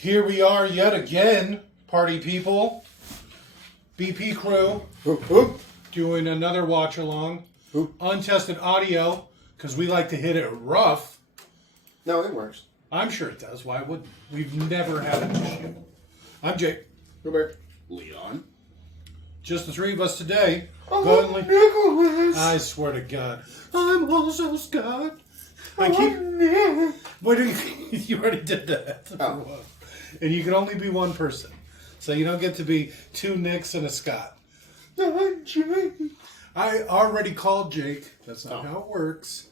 Here we are yet again, party people. BP crew. Doing another watch along. Untested audio, because we like to hit it rough. No, it works. I'm sure it does. Why wouldn't? We've never had an issue. I'm Jake. Robert. Leon. Just the three of us today. Nicholas. I swear to God. I'm also Scott. I keep... What do you already did that. Oh. And you can only be one person. So you don't get to be two Nicks and a Scott. I'm Jake. I already called Jake. That's not how it works.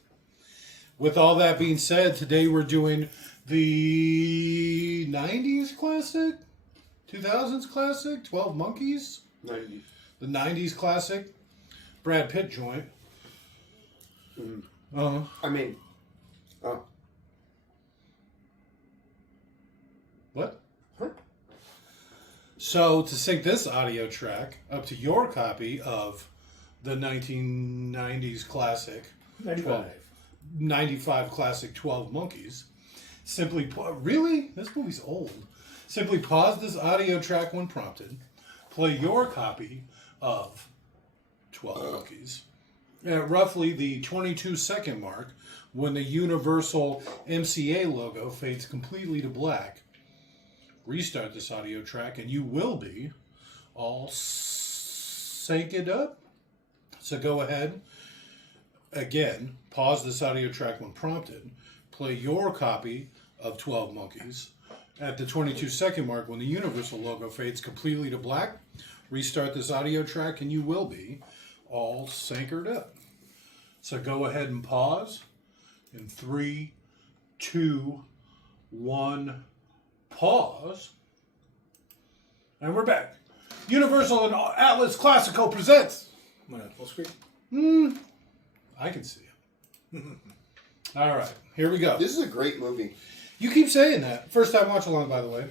With all that being said, today we're doing the 90s classic? 2000s classic? 12 Monkeys? 90. The 90s classic? Brad Pitt joint. I mean, What? Huh? So, to sync this audio track up to your copy of the 1990s classic, 95 classic 12 Monkeys, simply, really? This movie's old. Simply pause this audio track when prompted, play your copy of 12 Monkeys at roughly the 22-second mark when the Universal MCA logo fades completely to black. Restart this audio track and you will be all synced up. So go ahead, again, pause this audio track when prompted, play your copy of 12 Monkeys at the 22-second mark when the Universal logo fades completely to black. Restart this audio track and you will be all synced up. So go ahead and pause in 3, 2, 1, pause. And we're back. Universal and Atlas Classico presents. am I on full screen? I can see it. All right, here we go. This is a great movie. You keep saying that. First time watch along, by the way.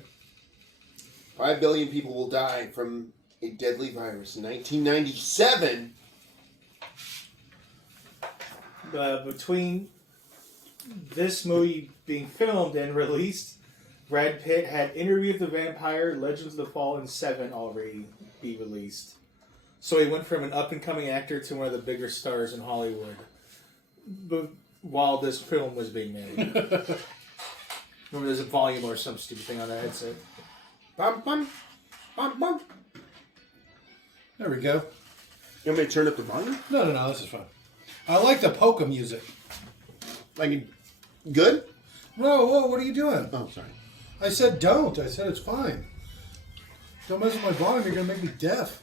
5 billion people will die from a deadly virus in 1997. Between this movie being filmed and released, Brad Pitt had Interview with the Vampire, Legends of the Fallen 7 already be released. So he went from an up-and-coming actor to one of the bigger stars in Hollywood while this film was being made. Remember, there's a volume or some stupid thing on that headset. Bum, bum, bum, bum. There we go. You want me to turn up the volume? No, this is fun. I like the polka music. Like, good? Whoa, what are you doing? Oh, sorry. I said don't. I said it's fine. Don't mess with my volume. You're going to make me deaf.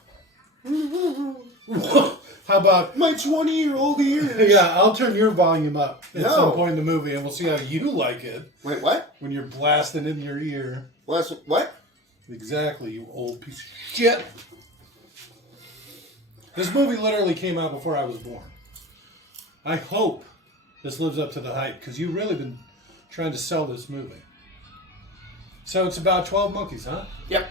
How about... My 20-year-old ears. Yeah, I'll turn your volume up at No. some point in the movie, and we'll see how you like it Wait, what? when you're blasting in your ear. What? Exactly, you old piece of shit. This movie literally came out before I was born. I hope this lives up to the hype, because you've really been trying to sell this movie. So it's about 12 monkeys, huh? Yep.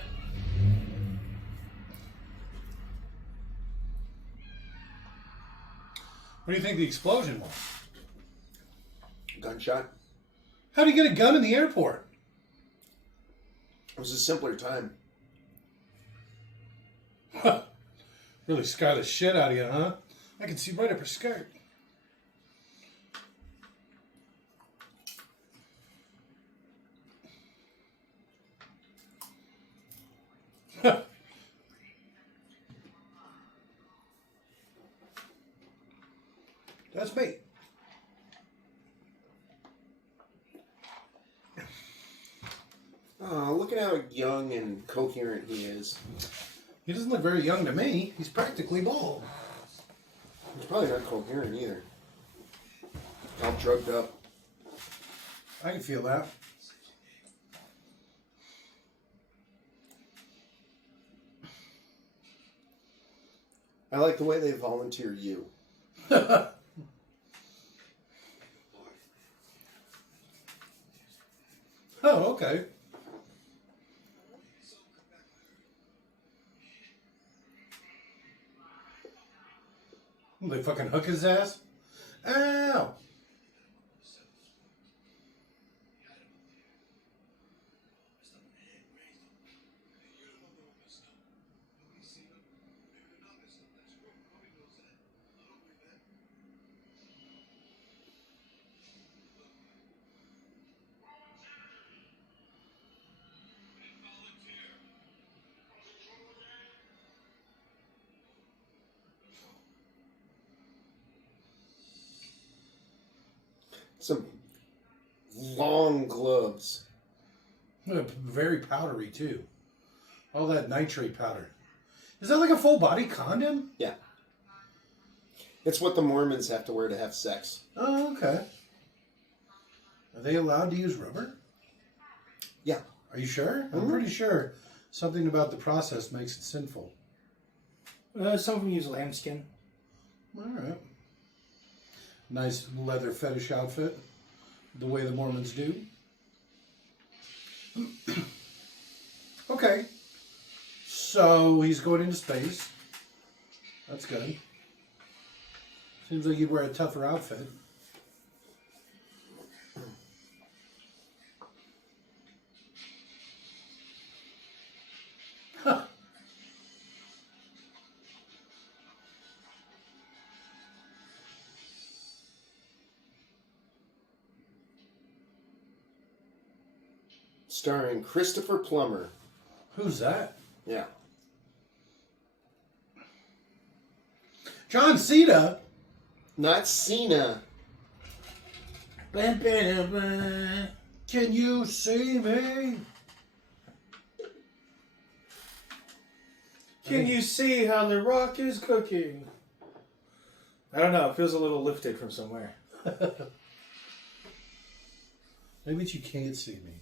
What do you think the explosion was? Gunshot. How do you get a gun in the airport? It was a simpler time. Really scar the shit out of you, huh? I can see right up her skirt. That's me. Oh, look at how young and coherent he is. He doesn't look very young to me. He's practically bald. He's probably not coherent either. All drugged up. I can feel that. I like the way they volunteer you. Oh, okay. Will they fucking hook his ass? Ow! Some long gloves. Very powdery, too. All that nitrate powder. Is that like a full body condom? Yeah. It's what the Mormons have to wear to have sex. Oh, okay. Are they allowed to use rubber? Yeah. Are you sure? I'm pretty sure something about the process makes it sinful. Some of them use lambskin. All right. Nice leather fetish outfit, the way the Mormons do. Okay. So he's going into space. That's good. Seems like you'd wear a tougher outfit. Huh. Starring Christopher Plummer. Who's that? Yeah. John Cena. Not Cena. Can you see me? Can you see how the rock is cooking? I don't know. It feels a little lifted from somewhere. Maybe it's you can't see me.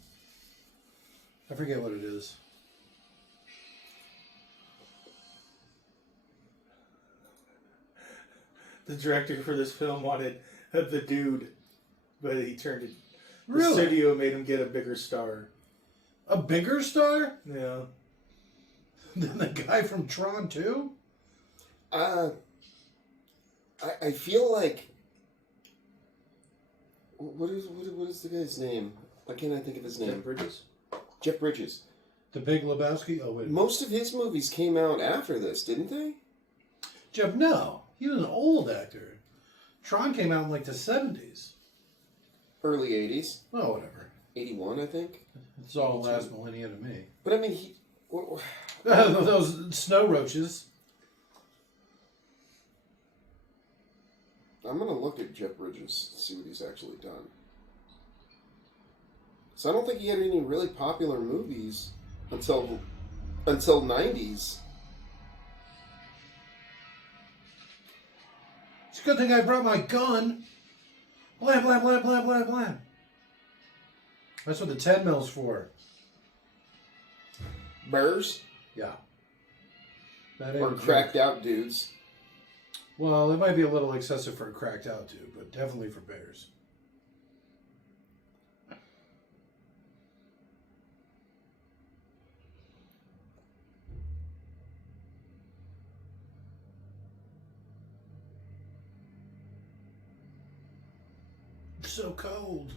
I forget what it is. The director for this film wanted the dude, but he turned it. Really? The studio made him get a bigger star. A bigger star Yeah. than the guy from Tron 2? I feel like... What is the guy's name? Why can't I think of his name? Jeff Bridges? Jeff Bridges. The Big Lebowski? Oh, wait. Most of his movies came out after this, didn't they? Jeff, no. He was an old actor. Tron came out in like the 70s. Early 80s. Oh, whatever. 81, I think. It's all last millennia to me. But I mean, Those snow roaches. I'm going to look at Jeff Bridges, see what he's actually done. So I don't think he had any really popular movies until 90s. It's a good thing I brought my gun. Blam, blam, blam, blam, blam, blam. That's what the 10 mil's for. Bears? Yeah. That Or ain't cracked out dudes? Well, it might be a little excessive for a cracked out dude, but definitely for bears. So cold.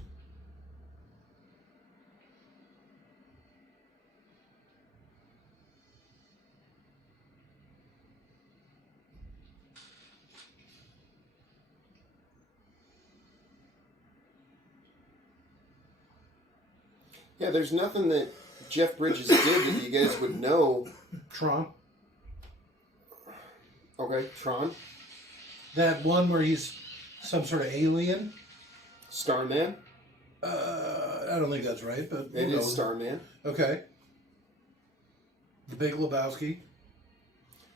Yeah, there's nothing that Jeff Bridges did that you guys would know. Tron. Okay, Tron. That one where he's some sort of alien. Starman. I don't think that's right, but It we'll is go. Starman. Okay. The Big Lebowski.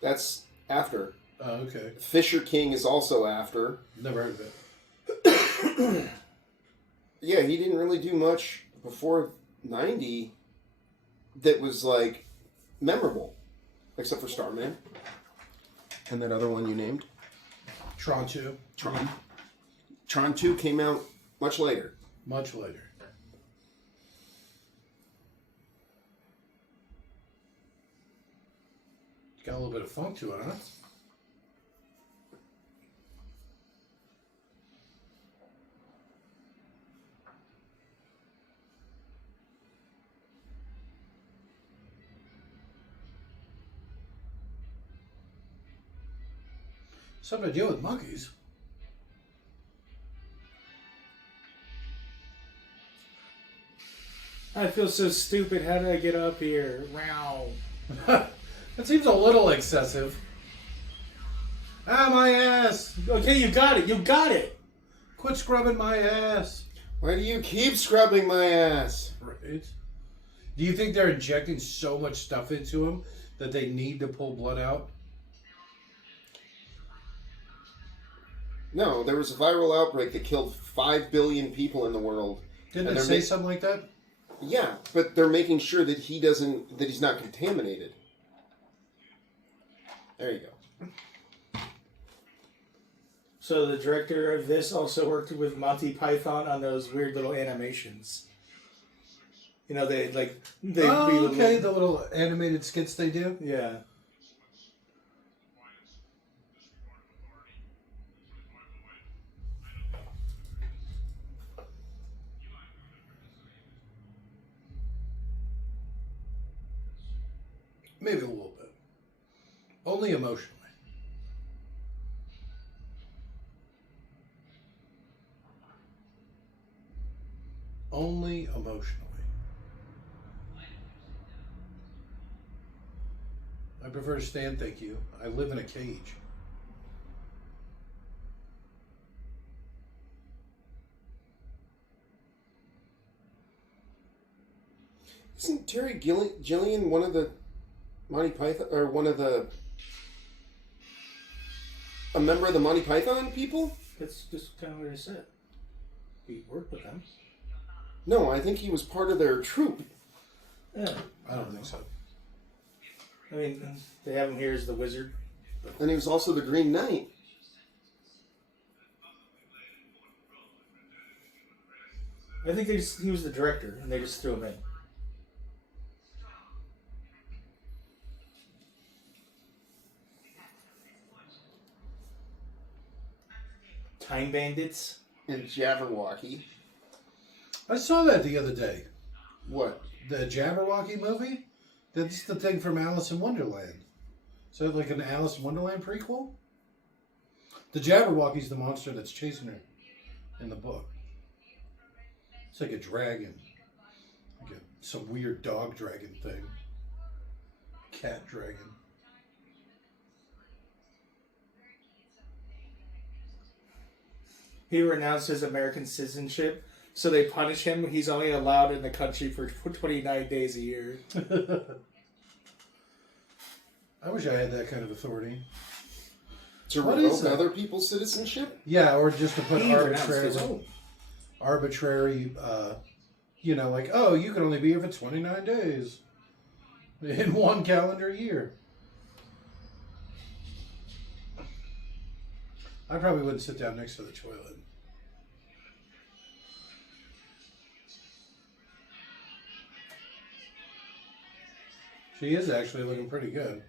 That's after. Oh, okay. Fisher King is also after. Never heard of it. Yeah, he didn't really do much before 90 that was, like, memorable. Except for Starman. And that other one you named. Tron 2. Tron. Tron 2 came out much later. Much later. Got a little bit of funk to it, huh? Something to deal with monkeys. I feel so stupid. How did I get up here? Wow. That seems a little excessive. Ah, my ass! Okay, you got it. You got it. Quit scrubbing my ass. Why do you keep scrubbing my ass? Right? Do you think they're injecting so much stuff into him that they need to pull blood out? No, there was a viral outbreak that killed 5 billion people in the world. Didn't And it they're say something like that? Yeah, but they're making sure that he's not contaminated. There you go. So the director of this also worked with Monty Python on those weird little animations. You know, they Oh, okay, the little animated skits they do. Yeah. Maybe a little bit. Only emotionally. Only emotionally. I prefer to stand, thank you. I live in a cage. Isn't Terry Gilliam one of the Monty Python, or a member of the Monty Python people? That's just kind of what I said. We worked with them. No, I think he was part of their troupe. Yeah. I don't think so. I mean, they have him here as the wizard. And he was also the Green Knight. I think he was the director, and they just threw him in. Time Bandits. And Jabberwocky. I saw that the other day. What? The Jabberwocky movie? That's the thing from Alice in Wonderland. So like an Alice in Wonderland prequel? The Jabberwocky's the monster that's chasing her in the book. It's like a dragon. Like some weird dog dragon thing. Cat dragon. He renounced his American citizenship, so they punish him. He's only allowed in the country for 29 days a year. I wish I had that kind of authority. To What revoke is that? other people's citizenship? Yeah, or just to put He renounced his own. arbitrary, like, oh, you can only be here for 29 days in one calendar year. I probably wouldn't sit down next to the toilet. She is actually looking pretty good.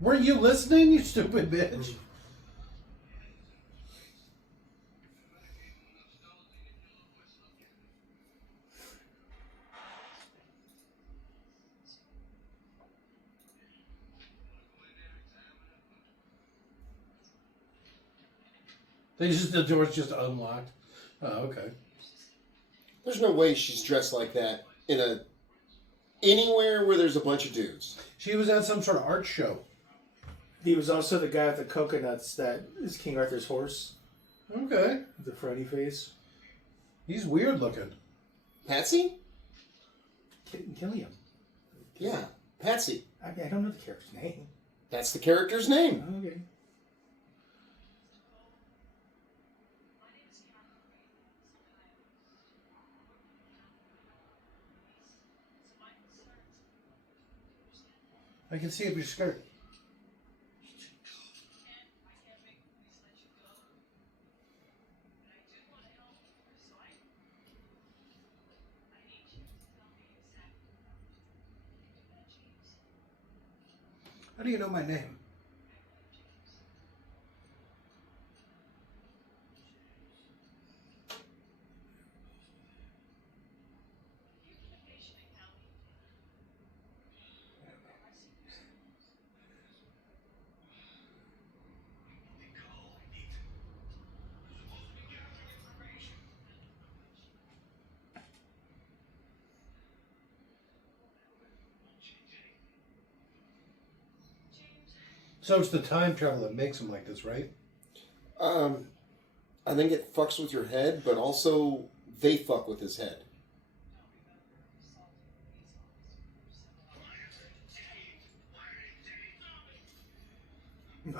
Were you listening, you stupid bitch? The door's just unlocked. Oh, okay. There's no way she's dressed like that anywhere where there's a bunch of dudes. She was at some sort of art show. He was also the guy with the coconuts that is King Arthur's horse. Okay. The frowny face. He's weird looking. Patsy? Gilliam. Yeah, Patsy. I don't know the character's name. That's the character's name. Okay. I can see up your skirt. How do you know my name? So it's the time travel that makes him like this, right? I think it fucks with your head, but also they fuck with his head.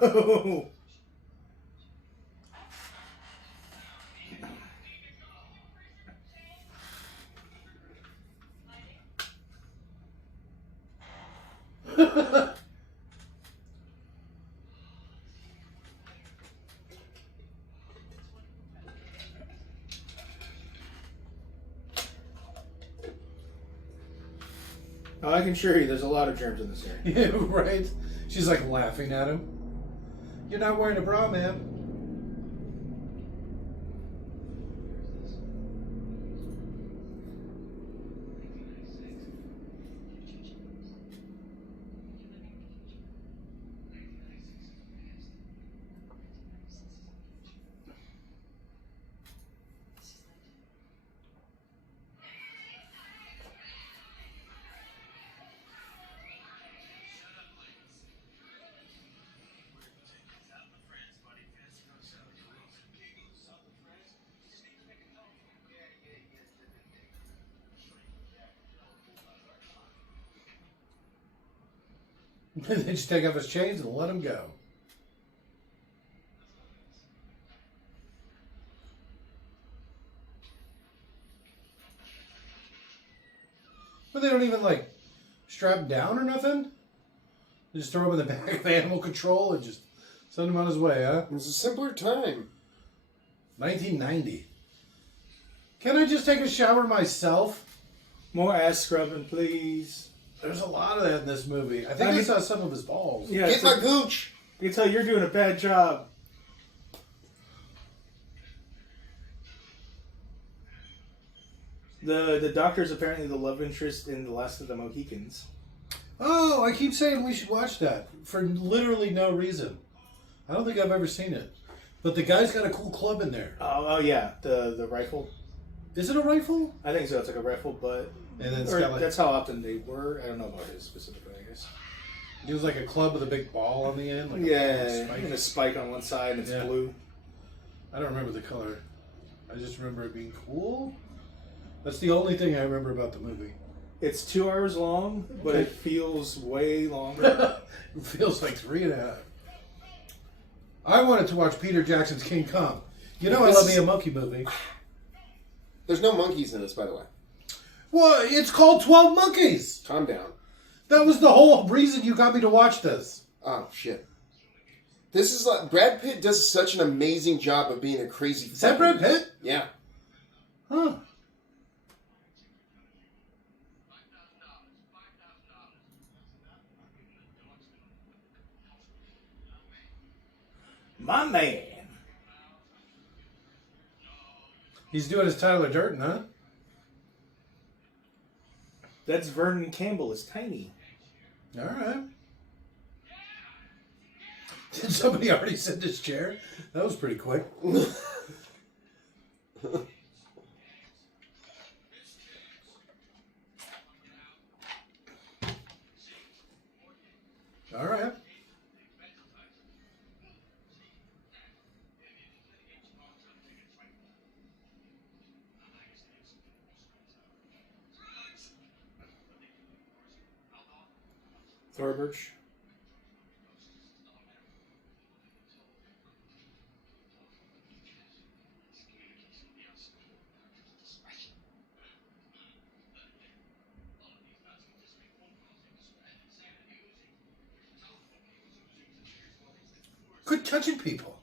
No. Oh, I can assure you, there's a lot of germs in this area. Yeah, right? She's like laughing at him. You're not wearing a bra, ma'am. And then she take off his chains and let him go. But they don't even like strap him down or nothing. They just throw him in the back of animal control and just send him on his way, huh? It was a simpler time. 1990. Can I just take a shower myself? More ass scrubbing, please. There's a lot of that in this movie. I think I saw some of his balls. Yeah, Get my gooch! You can tell you're doing a bad job. The doctor's apparently the love interest in The Last of the Mohicans. Oh, I keep saying we should watch that for literally no reason. I don't think I've ever seen it. But the guy's got a cool club in there. Oh yeah, the rifle. Is it a rifle? I think so. It's like a rifle, but And then it's got like, that's how often they were. I don't know about his specifically, I guess. it was like a club with a big ball on the end. Like Yeah, a spike. and a spike on one side, and it's Yeah. blue. I don't remember the color. I just remember it being cool. That's the only thing I remember about the movie. It's 2 hours long, but Okay. it feels way longer. It feels like 3.5. I wanted to watch Peter Jackson's King Kong. You know I love me a monkey movie. There's no monkeys in this, by the way. Well, it's called 12 Monkeys. Calm down. That was the whole reason you got me to watch this. Oh, shit. This is like... Brad Pitt does such an amazing job of being a crazy... Is that Brad Pitt? Yeah. Huh. My man. He's doing his Tyler Durden, huh? That's Vernon Campbell. Is tiny. All right. Did somebody already send his chair? That was pretty quick. All right. Thorburch. Quit touching people.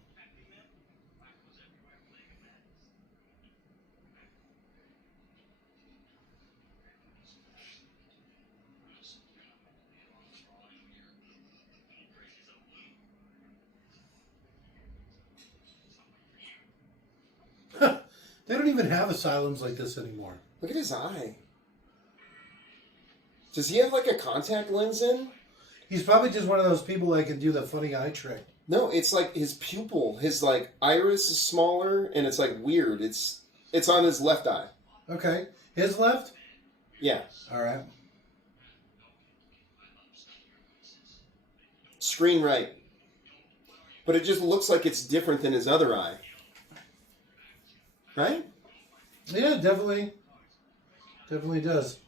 They don't even have asylums like this anymore. Look at his eye. Does he have like a contact lens in? He's probably just one of those people that can do the funny eye trick. No, it's like his pupil, his like iris is smaller, and it's like weird. It's on his left eye. Okay. His left? Yeah. All right. Screen right. but it just looks like it's different than his other eye. Right? Yeah, definitely. Definitely does.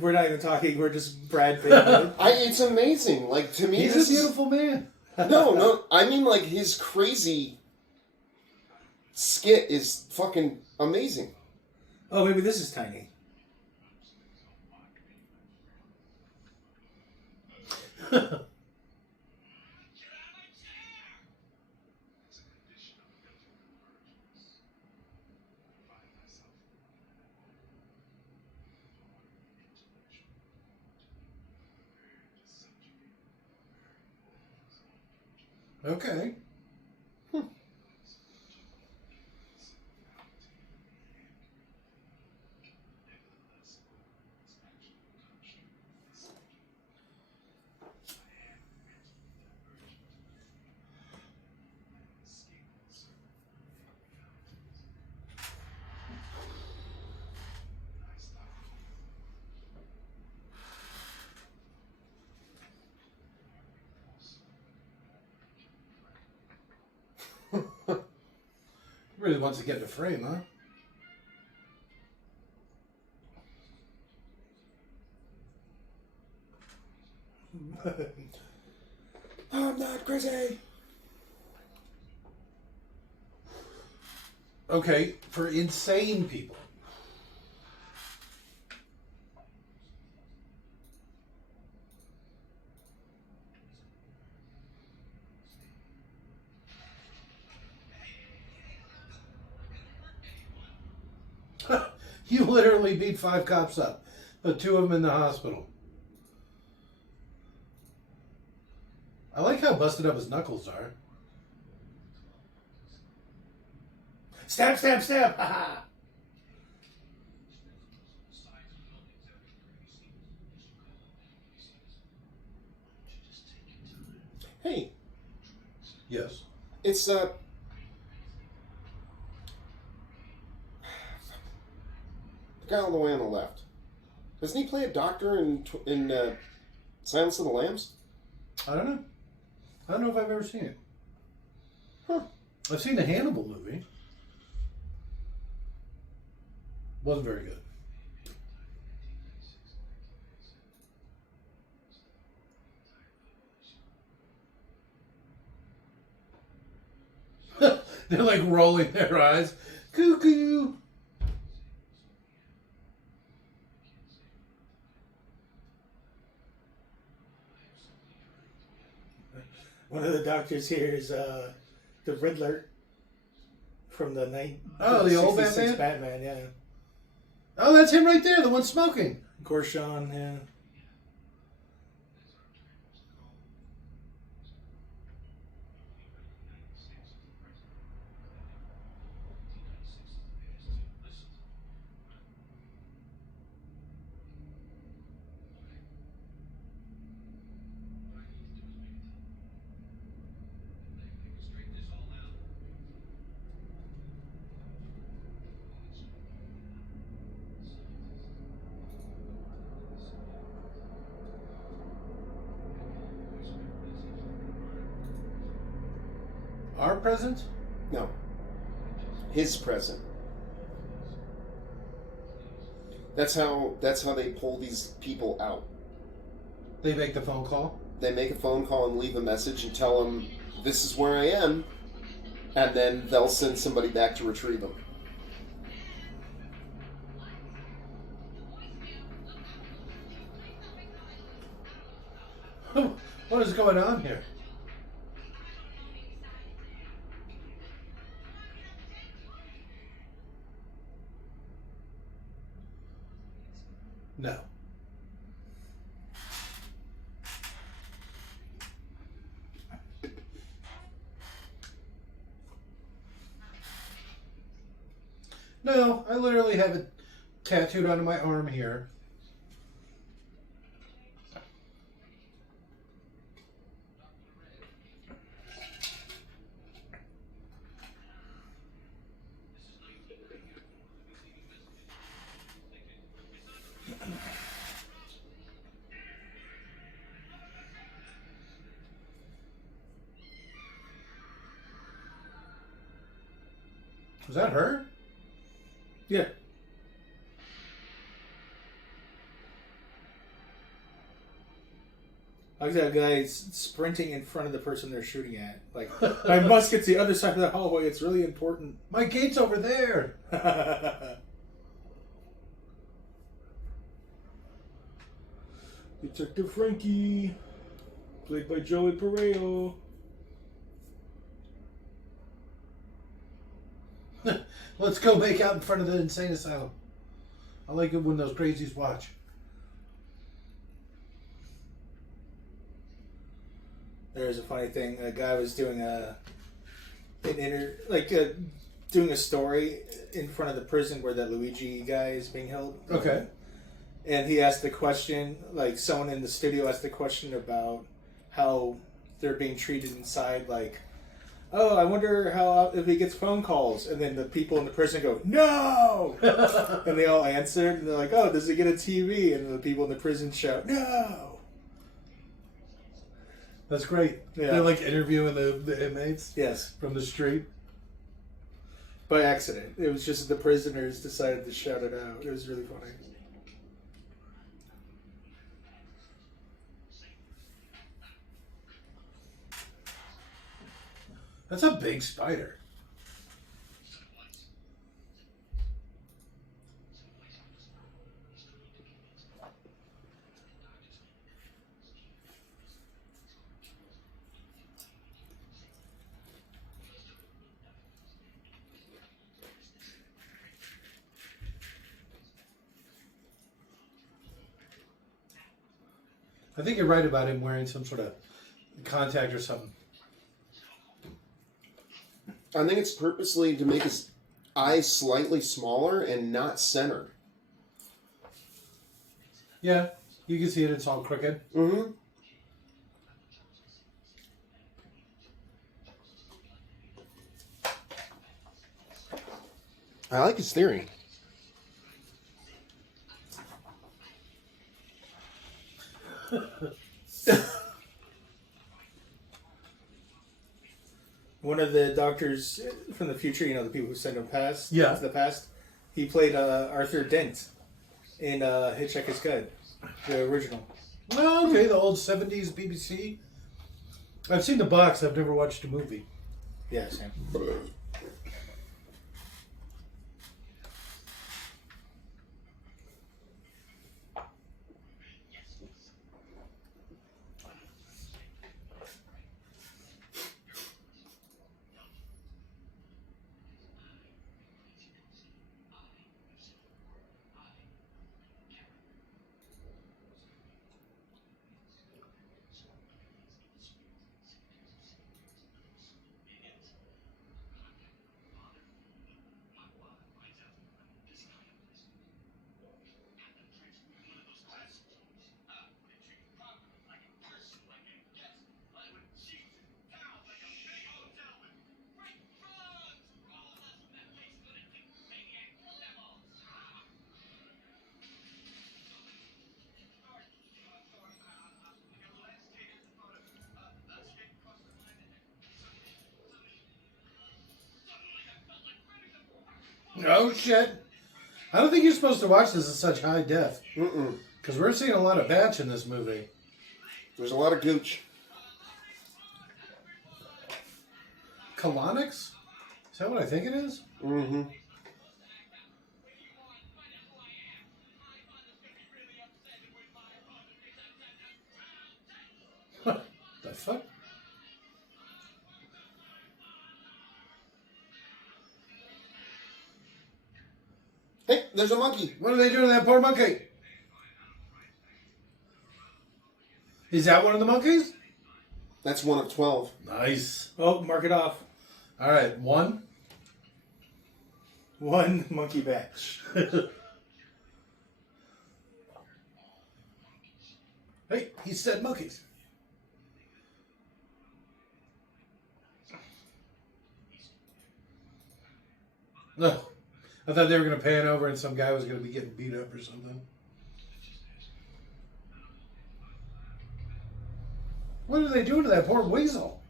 We're not even talking. We're just Brad Pitt. It's amazing. Like, to me, He's this a beautiful man. No. I mean, like, his crazy skit is fucking amazing. Oh, maybe this is tiny. Okay. Really wants to get in the frame, huh? I'm not crazy. Okay, for insane people. You literally beat 5 cops up, but 2 of them in the hospital. I like how busted up his knuckles are. Stab, stab, stab! Ha Hey, Yes. it's the guy all the way on the left. Doesn't he play a doctor in Silence of the Lambs? I don't know. I don't know if I've ever seen it. Huh. I've seen the Hannibal movie. Wasn't very good. They're like rolling their eyes. Cuckoo. One of the doctors here is the Riddler from the night. Oh, the old 66 Batman? Batman, yeah. Oh, that's him right there, the one smoking. Gorshan, yeah. Our present? No. His present. That's how they pull these people out. They make the phone call? They make a phone call and leave a message and tell them, this is where I am, and then they'll send somebody back to retrieve them. What is going on here? No. No, I literally have it tattooed onto my arm here. Was that her? Yeah. Like that guy's sprinting in front of the person they're shooting at. Like, my musket's the other side of the hallway. It's really important. My gate's over there. Detective Frankie, played by Joey Pereiro. Let's go make out in front of the insane asylum. I like it when those crazies watch. There's a funny thing. A guy was doing doing a story in front of the prison where that Luigi guy is being held. Okay. And he asked the question, like someone in the studio asked the question about how they're being treated inside, like, oh, I wonder how if he gets phone calls, and then the people in the prison go, no, and they all answered, and they're like, oh, does he get a TV? And the people in the prison shout, no. That's great. Yeah. They're like interviewing the inmates. Yes, From the street. by accident. It was just the prisoners decided to shout it out. It was really funny. That's a big spider. I think you're right about him wearing some sort of contact or something. I think it's purposely to make his eyes slightly smaller and not center. Yeah, you can see it. It's all crooked. Mm-hmm. I like his theory. One of the doctors from the future, you know, the people who send him past, Yeah. to the past, he played Arthur Dent in Hitchhiker's Guide, the original. Oh, okay, the old 70s BBC. I've seen the box. I've never watched a movie. Yeah, same. Oh, shit. I don't think you're supposed to watch this at such high def. Mm-mm. Because we're seeing a lot of batch in this movie. There's a lot of gooch. Colonics? Is that what I think it is? Mm-hmm. fuck? Hey, there's a monkey. What are they doing to that poor monkey? Is that one of the monkeys? That's one of 12. Nice. Oh, mark it off. All right, one. One monkey batch. Hey, he said monkeys. No. I thought they were going to pan over and some guy was going to be getting beat up or something. What are they doing to that poor weasel?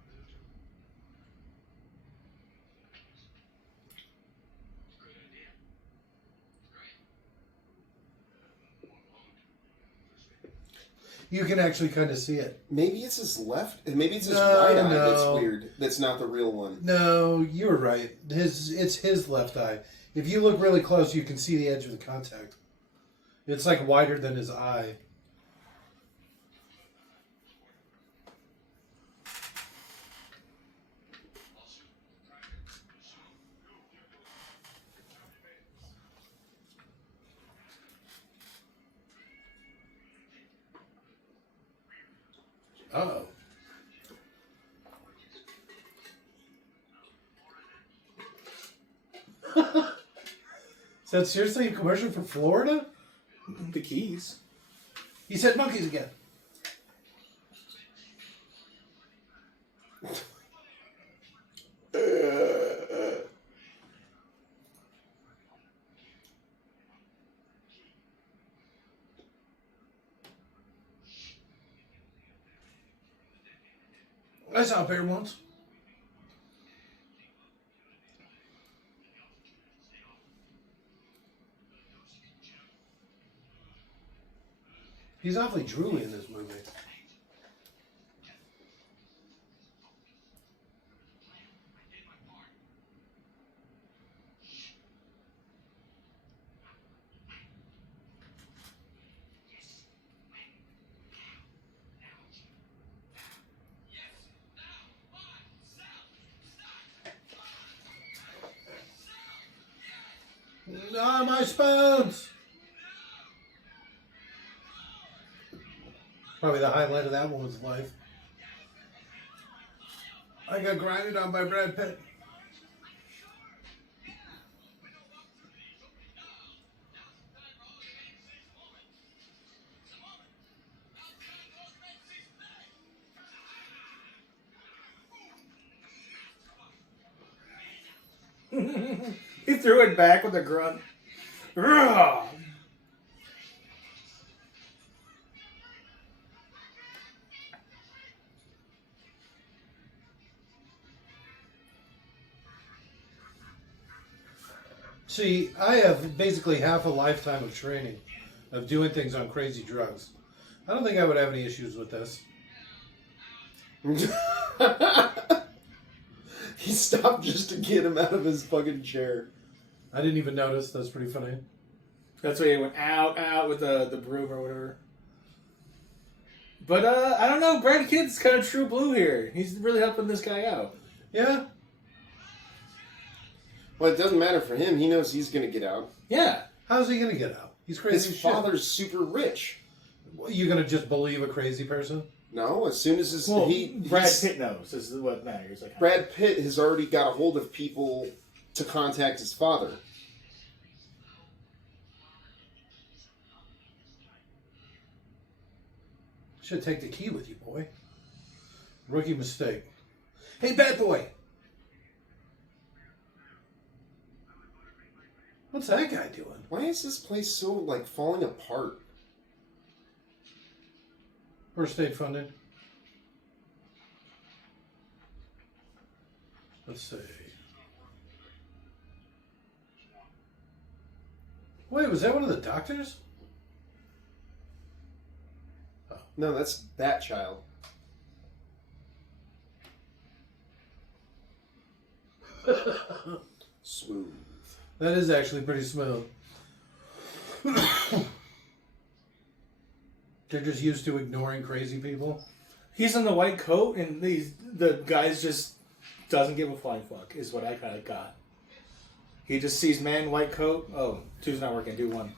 You can actually kind of see it. Maybe it's his left. Maybe it's his right eye no. that's weird. That's not the real one. No, you're right. It's his left eye. If you look really close, you can see the edge of the contact. It's like wider than his eye. Uh-oh. Is that seriously a commercial for Florida? The Keys. He said monkeys again. I saw a bear once. He's awfully drooly in this movie. Ah, my spoons! Probably the highlight of that woman's life. I got grinded on by Brad Pitt. He threw it back with a grunt. Rawr! See, I have basically half a lifetime of training of doing things on crazy drugs. I don't think I would have any issues with this. He stopped just to get him out of his fucking chair. I didn't even notice. That's pretty funny. That's why he went out with the broom or whatever. But I don't know. Brad Pitt's kind of true blue here. He's really helping this guy out. Yeah. Well, it doesn't matter for him. He knows he's going to get out. Yeah. How's he going to get out? He's crazy His as shit. father's super rich. You going to just believe a crazy person? No, as soon as his... Well, Brad he's- Pitt knows. This is what matters. Like, Brad Pitt has already got a hold of people to contact his father. Should take the key with you, boy. Rookie mistake. Hey, bad boy. What's that guy doing? Why is this place so, like, falling apart? First aid funding. Let's see. Wait, was that one of the doctors? No, that's that child. Smooth. That is actually pretty smooth. They're just used to ignoring crazy people. He's in the white coat, and the guy's just doesn't give a flying fuck, is what I kind of got. He just sees man in white coat. Oh, two's not working. Do one.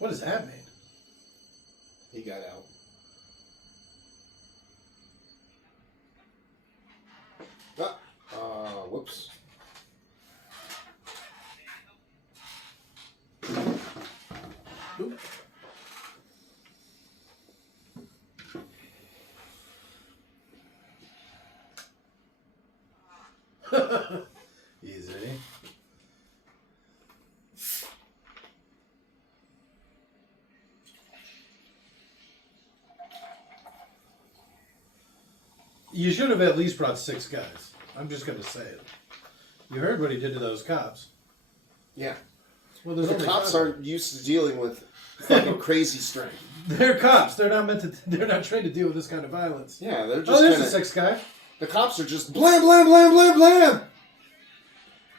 What does that mean? He got out. Whoops. Oop. Easy. You should have at least brought 6 guys. I'm just going to say it. You heard what he did to those cops. Yeah. Well, there's The only cops 5. aren't used to dealing with fucking crazy strength. They're cops. They're not meant to. They're not trained to deal with this kind of violence. Yeah, they're just. Oh, there's kinda, a 6th guy. The cops are just blam, blam, blam, blam, blam.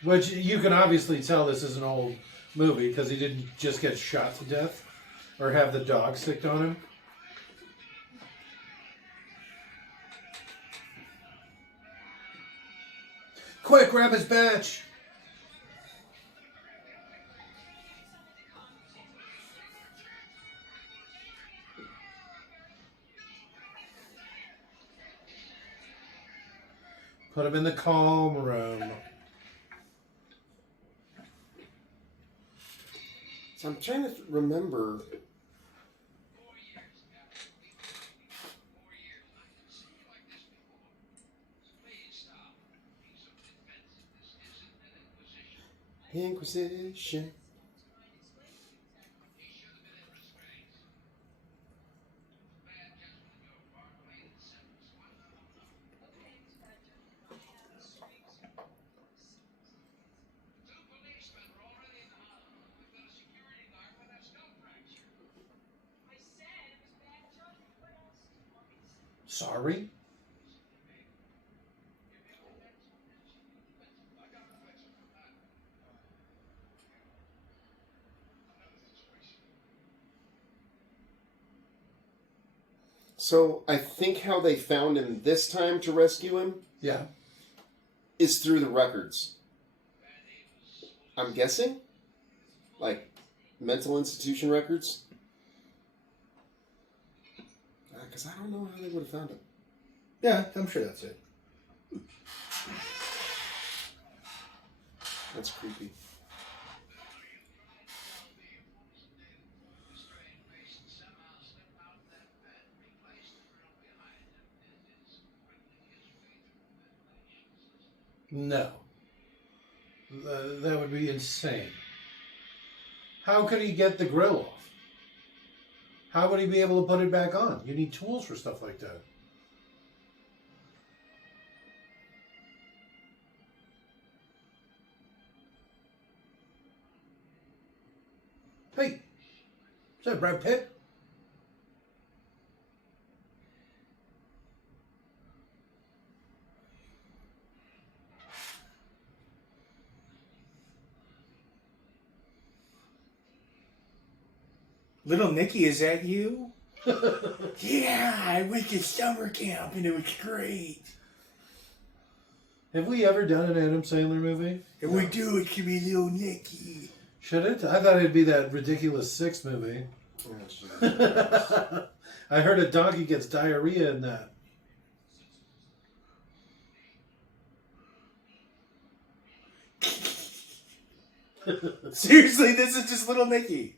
Which you can obviously tell this is an old movie because he didn't just get shot to death or have the dog sicked on him. Quick, grab his badge. Put him in the calm room. So I'm trying to remember. Inquisition. Sorry? So I think how they found him this time to rescue him Yeah. is through the records. I'm guessing? Like mental institution records? Because I don't know how they would have found him. Yeah, I'm sure that's it. That's creepy. No. That would be insane. How could he get the grill off? How would he be able to put it back on? You need tools for stuff like that. Hey, is that Brad Pitt? Little Nicky, is that you? Yeah, I went to summer camp and it was great. Have we ever done an Adam Sandler movie? If we do, it should be Little Nicky. Should it? I thought it'd be that ridiculous 6 movie. Oh, Jesus. I heard a donkey gets diarrhea in that. Seriously, this is just Little Nicky.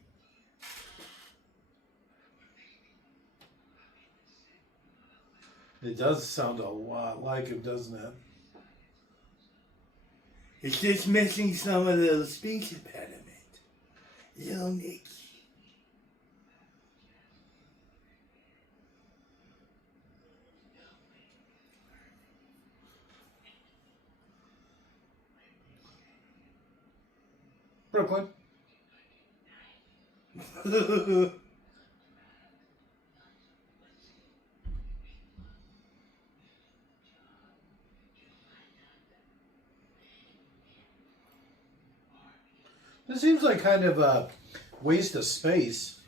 It does sound a lot like him, doesn't it? It's just missing some of the speech impediment. Little Nicky. Brooklyn. It seems like kind of a waste of space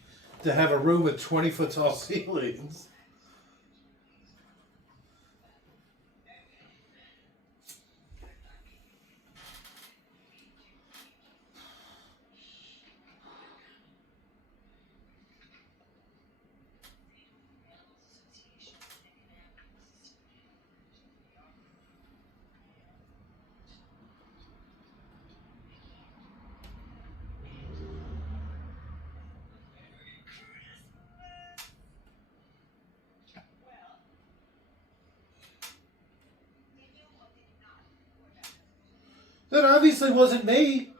to have a room with 20-foot tall ceilings. That obviously wasn't me.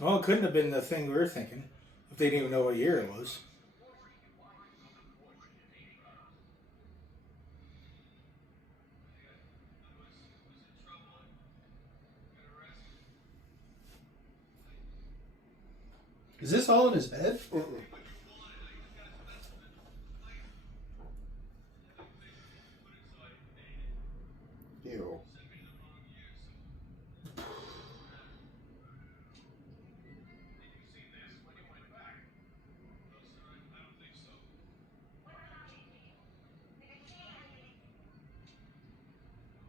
Well, it couldn't have been the thing we were thinking if they didn't even know what year it was. Is this all in his head? Mm-mm. Ew.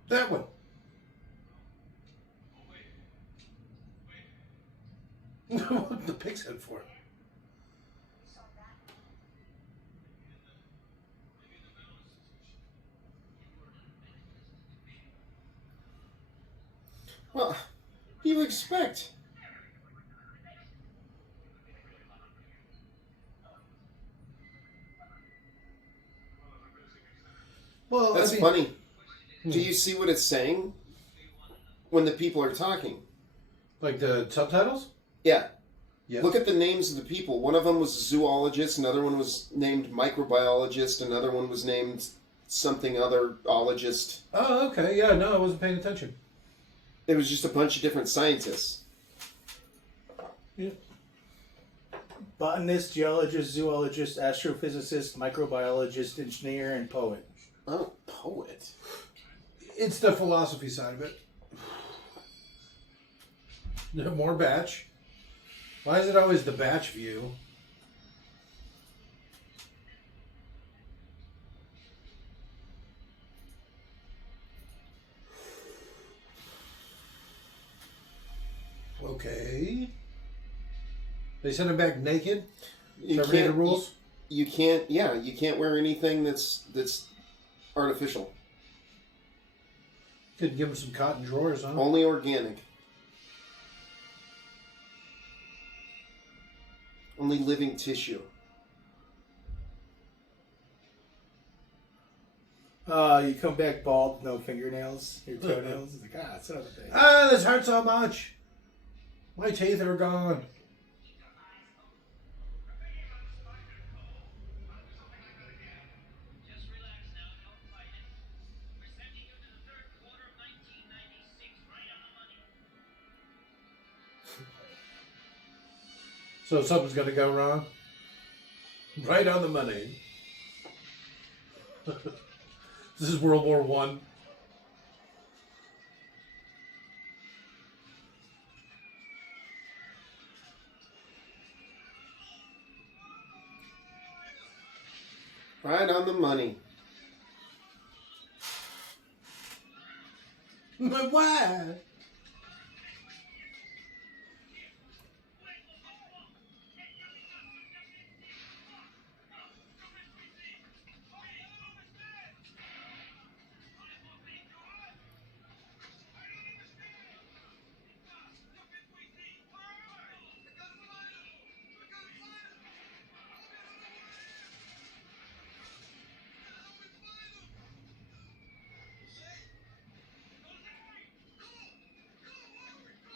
That one. What the pig's head for? Well, what do you expect? Well, That's I mean, funny. Do you see what it's saying when the people are talking? like the subtitles? Yeah. Yeah. Look at the names of the people. One of them was a zoologist, another one was named microbiologist, another one was named something other ologist. Oh, okay. Yeah, no, I wasn't paying attention. It was just a bunch of different scientists. Yeah. Botanist, geologist, zoologist, astrophysicist, microbiologist, engineer, and poet. Oh, poet. It's the philosophy side of it. More batch. Why is it always the batch view? Okay. They sent him back naked? You Terminator can't, rules? you can't. Yeah, you can't wear anything that's artificial. Could give him some cotton drawers, huh? Only organic. Only living tissue. You come back bald, no fingernails, your toenails. It's like, son of a thing. Ah, this hurts so much. My teeth are gone. So something's going to go wrong? Right on the money. This is World War One. Right on the money. But why?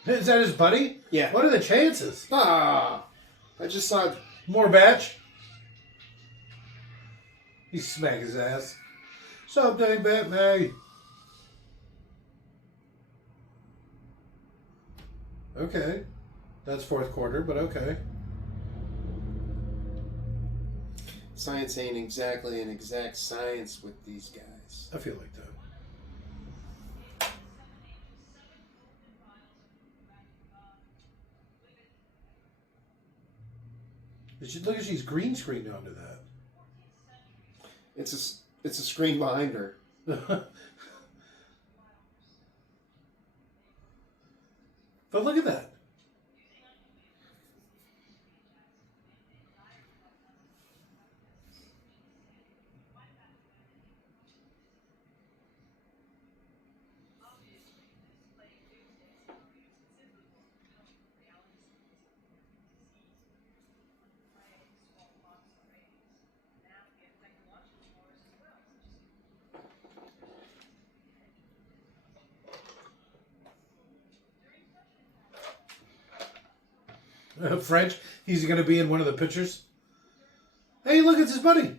Is that his buddy? Yeah. What are the chances? I just saw it. More batch? He smack his ass. Something bit me. Okay. That's fourth quarter, but okay. Science ain't exactly an exact science with these guys. I feel like that. Look at she's green screened onto that. It's a screen behind her. But look at that. French, he's going to be in one of the pictures. Hey, look, it's his buddy.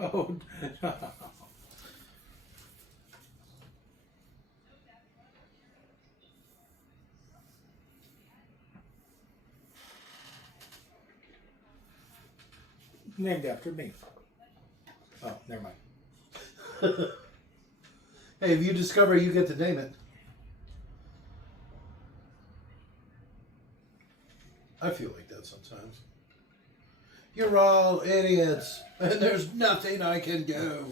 Oh, Named after me. Oh, never mind. hey, if you discover, you get to name it. I feel like that sometimes. You're all idiots, and there's nothing I can do.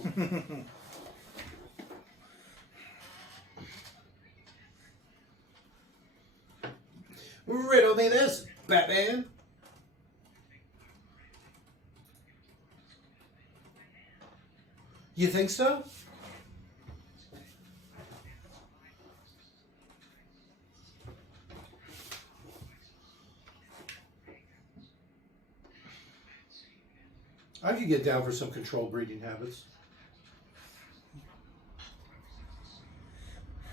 Riddle me this, Batman. You think so? I could get down for some controlled breeding habits.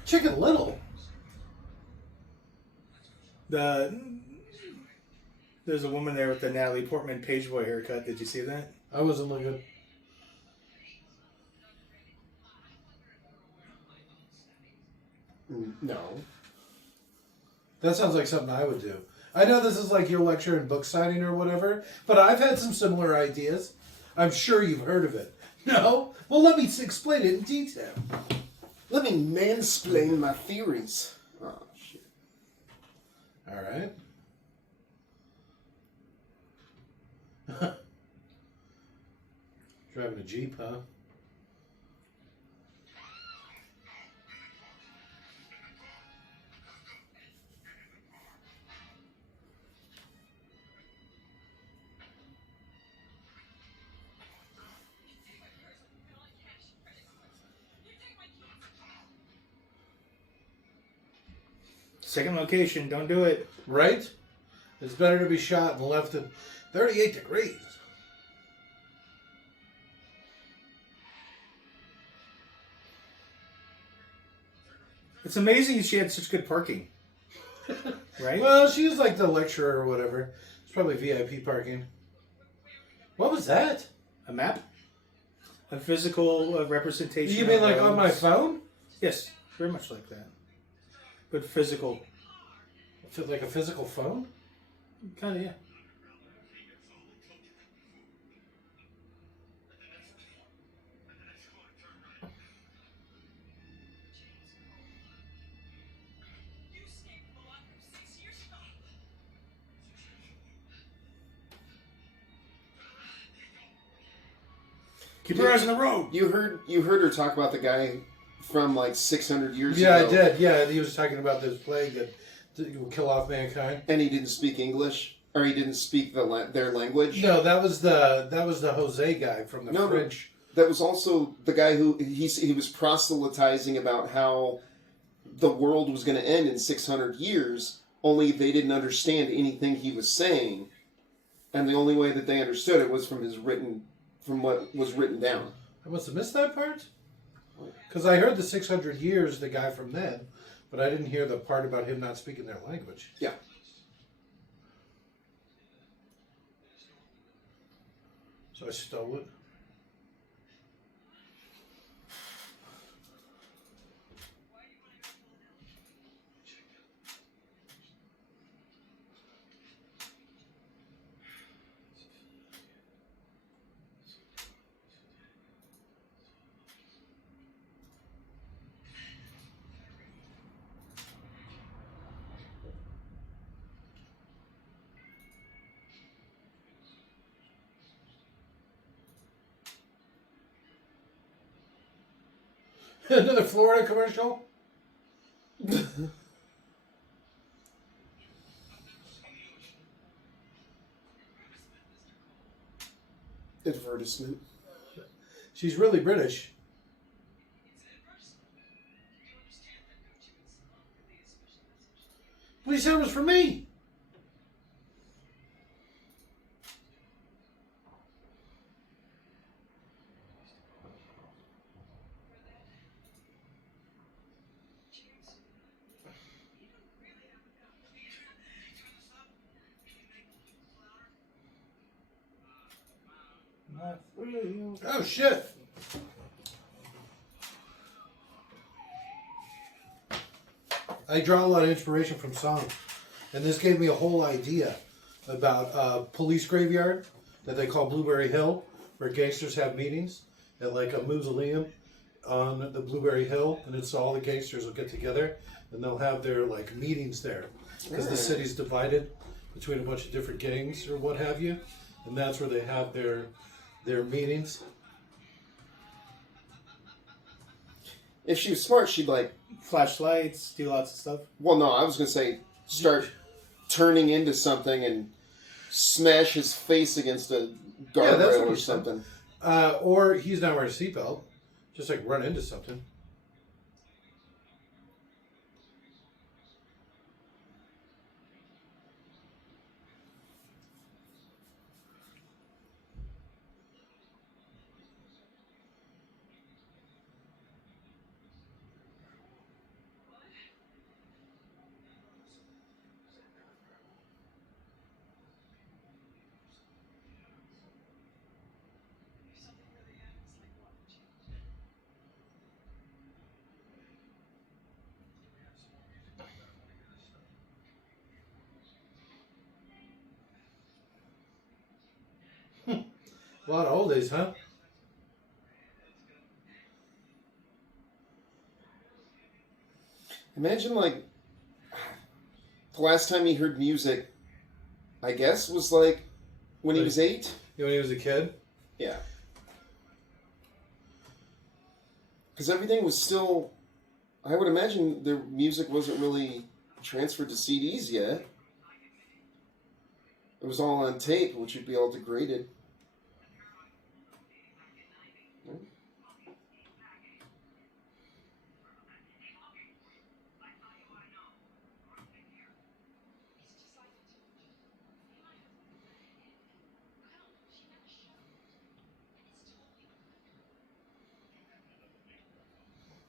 Chicken Little. There's a woman there with the Natalie Portman pageboy haircut. Did you see that? I wasn't looking. No. That sounds like something I would do. I know this is like your lecture and book signing or whatever, but I've had some similar ideas. I'm sure you've heard of it. No? Well, let me explain it in detail. Let me mansplain my theories. Oh, shit. All right. Driving a Jeep, huh? Second location, don't do it. Right? It's better to be shot and left at 38 degrees. It's amazing she had such good parking. Right? Well, she was like the lecturer or whatever. It's probably VIP parking. What was that? A map? A physical representation. You mean of like on my roads. phone? Yes, very much like that. But physical. Like a physical phone? Kind of, yeah. Keep your eyes on the road. You heard her talk about the guy from like 600 years Yeah, ago. I did. Yeah, he was talking about this plague that will kill off mankind. And he didn't speak English, or he didn't speak their language. No, that was the Jose guy from the French. That was also the guy who he was proselytizing about how the world was going to end in 600 years. Only they didn't understand anything he was saying, and the only way that they understood it was from what was written down. I must have missed that part. Because I heard the 600 years, the guy from then, but I didn't hear the part about him not speaking their language. Yeah. So I stole it. Another Florida commercial? Advertisement. She's really British. But he said it was for me. Oh, shit. I draw a lot of inspiration from songs. And this gave me a whole idea about police graveyard that they call Blueberry Hill, where gangsters have meetings at like a mausoleum on the Blueberry Hill. And it's all the gangsters will get together and they'll have their like meetings there. Because the city's divided between a bunch of different gangs or what have you. And that's where they have their meetings. If she was smart, she'd like Flashlights, do lots of stuff. Well, no, I was gonna say start turning into something and smash his face against a guardrail or something. Or he's not wearing a seatbelt, just like run into something. A lot of old days, huh? Imagine like the last time he heard music, I guess, was like when he was 8. When he was a kid? Yeah. Because everything was still, I would imagine the music wasn't really transferred to CDs yet. It was all on tape, which would be all degraded.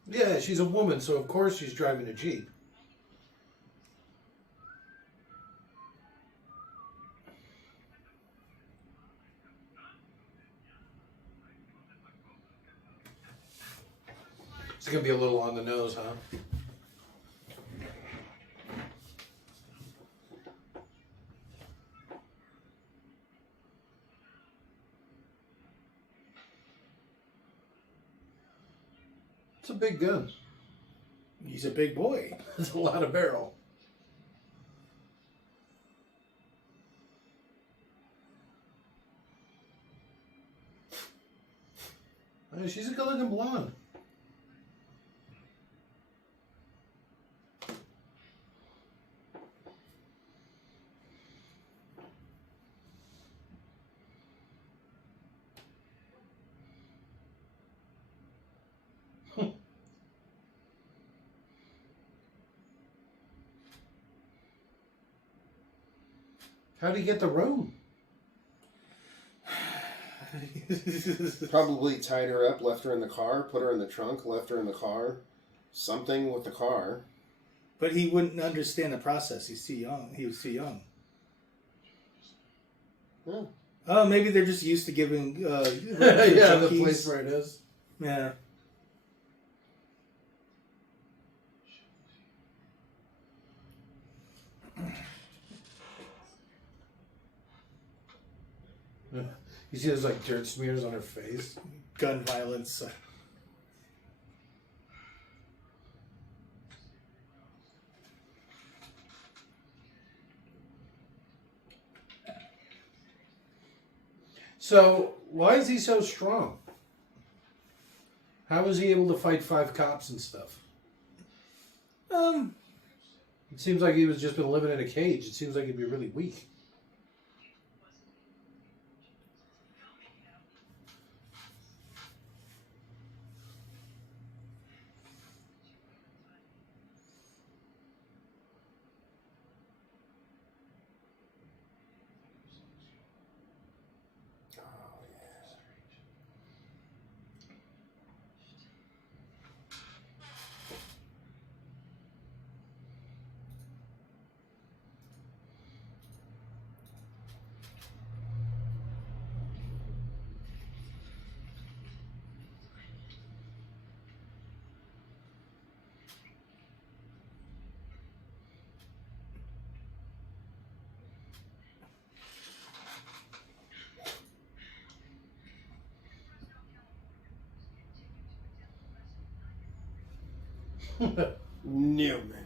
Yeah, she's a woman, so of course she's driving a Jeep. It's going to be a little on the nose, huh? It's a big gun. He's a big boy. It's a lot of barrel. She's a good-looking blonde. How'd he get the room? Probably tied her up, left her in the car, put her in the trunk, left her in the car. Something with the car. But he wouldn't understand the process. He's too young. He was too young. Yeah. Oh, maybe they're just used to giving. Yeah, the junkies. place where it is. Yeah. You see those like dirt smears on her face? Gun violence. So, why is he so strong? How was he able to fight 5 cops and stuff? It seems like he was just been living in a cage. It seems like he'd be really weak. Newman.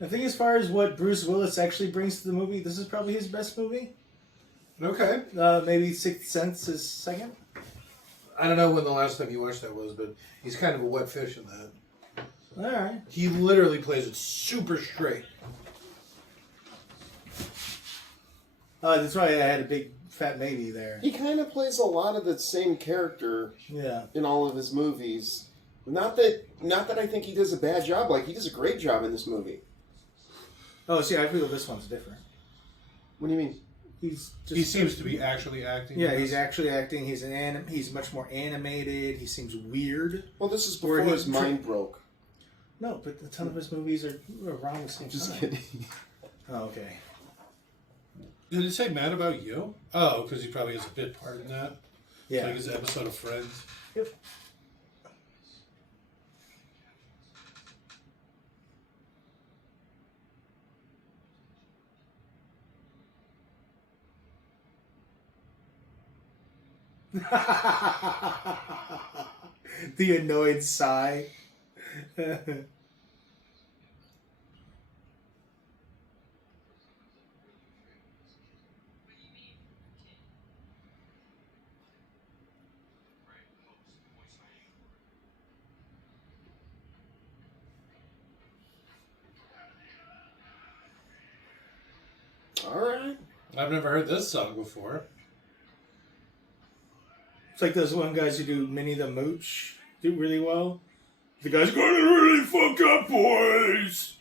I think as far as what Bruce Willis actually brings to the movie, this is probably his best movie. Okay. Maybe Sixth Sense is second. I don't know when the last time you watched that was, but he's kind of a wet fish in that. All right. He literally plays it super straight. That's why I had a big fat maybe there. He kind of plays a lot of the same character Yeah. in all of his movies. Not that I think he does a bad job. Like, he does a great job in this movie. Oh, see, I feel this one's different. What do you mean? He's just, He seems to be actually acting. Yeah, in he's this. actually acting. He's much more animated. He seems weird. Well, this is Where before he his was mind broke. No, but a ton of his movies are around the same Just time. kidding. Oh, okay. Did it say Mad About You? Oh, because he probably has a bit part in that. Yeah. Like his episode of Friends. Yep. The annoyed sigh. All right. I've never heard this song before. It's like those one guys who do Minnie the Mooch do really well. The guy's gonna really fuck up, boys.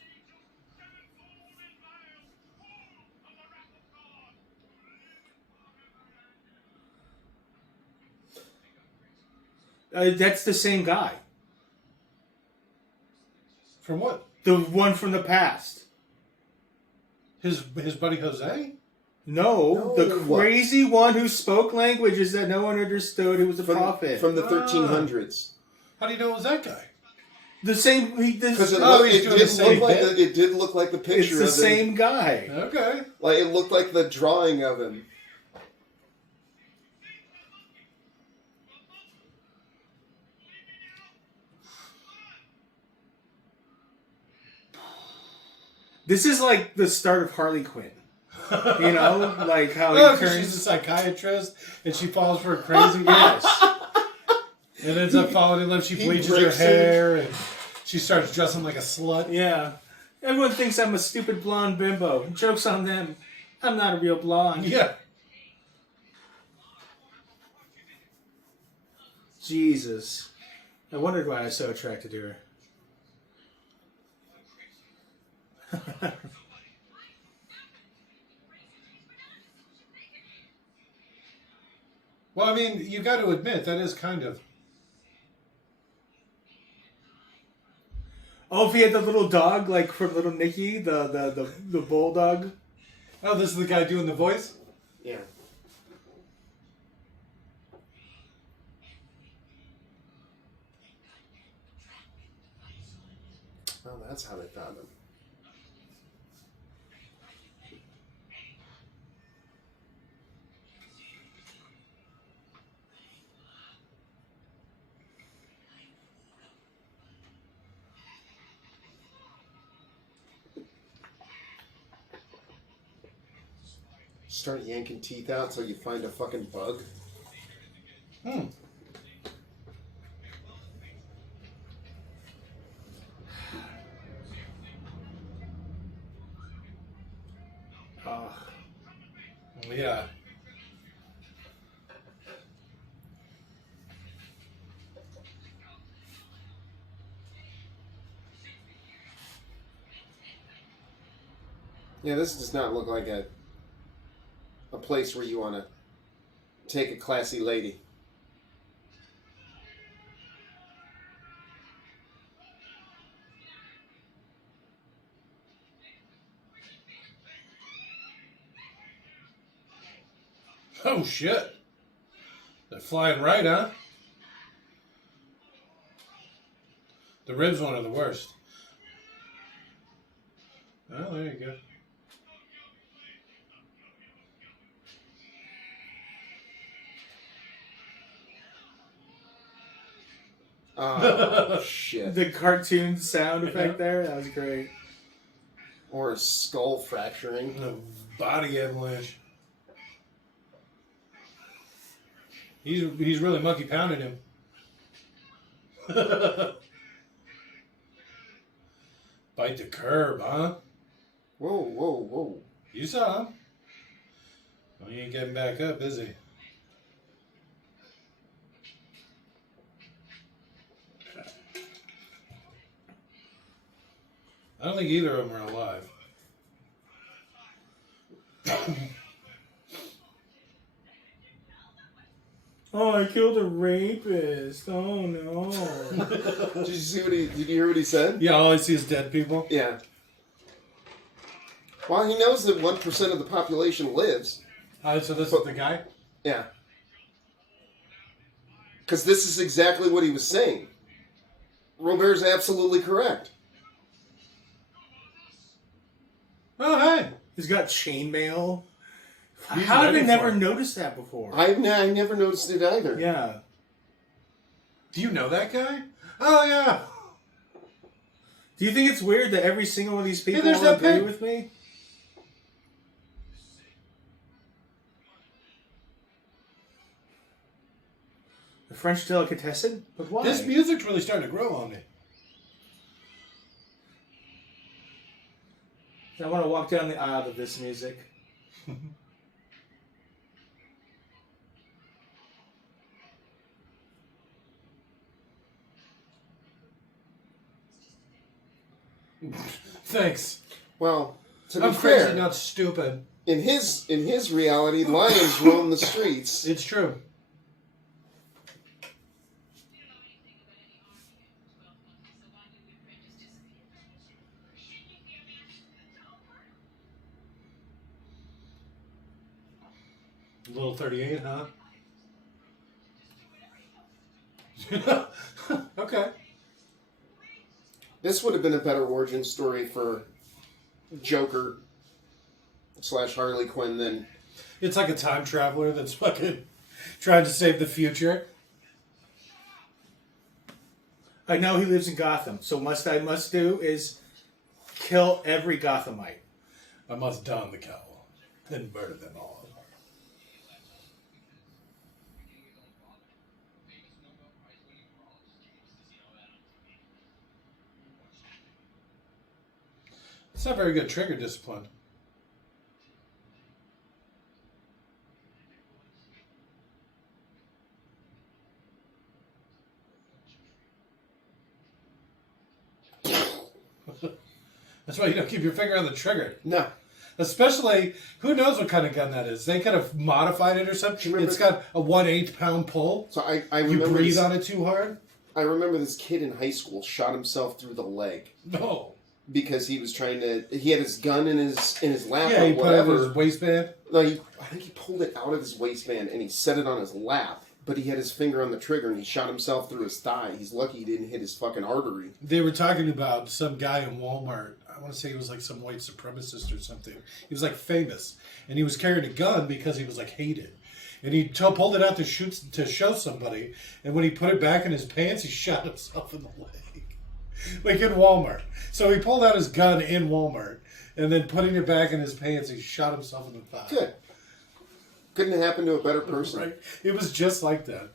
That's the same guy. From what? The one from the past. His buddy Jose? No, No, the crazy one who spoke languages that no one understood, who was a prophet. From the 1300s. How do you know it was that guy? The same. Because it, Oh, looked- he's it doing did the same look like bit? it did look like the It's picture the of him. same guy. Okay. Like, it looked like the drawing of him. This is like the start of Harley Quinn. You know, like how Oh, he 'cause turns. she's a psychiatrist and she falls for a crazy Yes. and ends up falling in love. She he bleaches her breaks hair and she starts dressing like a slut. Yeah. Everyone thinks I'm a stupid blonde bimbo. Joke's on them. I'm not a real blonde. Yeah. Jesus. I wondered why I was so attracted to her. Well, I mean, you got to admit that is kind of. Oh, if he had the little dog, like from Little Nicky, the bulldog. Oh, this is the guy doing the voice. Yeah. Oh, that's how they found him. Start yanking teeth out until you find a fucking bug. Hmm. Yeah. Yeah, this does not look like a place where you want to take a classy lady. Oh shit. They're flying right, huh? The ribs one are the worst. Oh, there you go. Oh, shit. The cartoon sound effect there, that was great. Or a skull fracturing. The body avalanche. He's really monkey pounding him. Bite the curb, huh? Whoa, whoa, whoa. You saw him. Well, he ain't getting back up, is he? I don't think either of them are alive. Oh, I killed a rapist. Oh no. Did you see what did you hear what he said? Yeah, all I see is dead people. Yeah. Well, he knows that 1% of the population lives. So this is the guy? Yeah. Because this is exactly what he was saying. Robert's absolutely correct. Oh, hey. He's got chainmail. He's How have I ready never for it. noticed that before? I never noticed it either. Yeah. Do you know that guy? Oh, yeah. Do you think it's weird that every single one of these people there's will that agree pig. with me? The French delicatessen? But why? This music's really starting to grow on me. I want to walk down the aisle to this music. Thanks. Well, to be I'm crazy, fair, not stupid. in his reality, lions roam the streets. It's true. Little 38, huh? Okay. This would have been a better origin story for Joker / Harley Quinn than It's like a time traveler that's fucking trying to save the future. I know he lives in Gotham, so what I must do is Kill every Gothamite. I must don the cowl and murder them all. It's not very good trigger discipline. That's why you don't keep your finger on the trigger. No. Especially, who knows what kind of gun that is? They could have modified it or something. Remember, it's got a 1/8 pound pull. So I You remember breathe this, on it too hard? I remember this kid in high school shot himself through the leg No. because he was trying to. He had his gun in his lap Yeah, or he put it whatever. in his waistband. No, I think he pulled it out of his waistband and he set it on his lap. But he had his finger on the trigger and he shot himself through his thigh. He's lucky he didn't hit his fucking artery. They were talking about some guy in Walmart. I want to say he was like some white supremacist or something. He was like famous. And he was carrying a gun because he was like hated. And he pulled it out to show somebody. And when he put it back in his pants, he shot himself in the leg. Like in Walmart. So he pulled out his gun in Walmart. And then putting it back in his pants, he shot himself in the thigh. Good. Couldn't it happen to a better person? Right? It was just like that.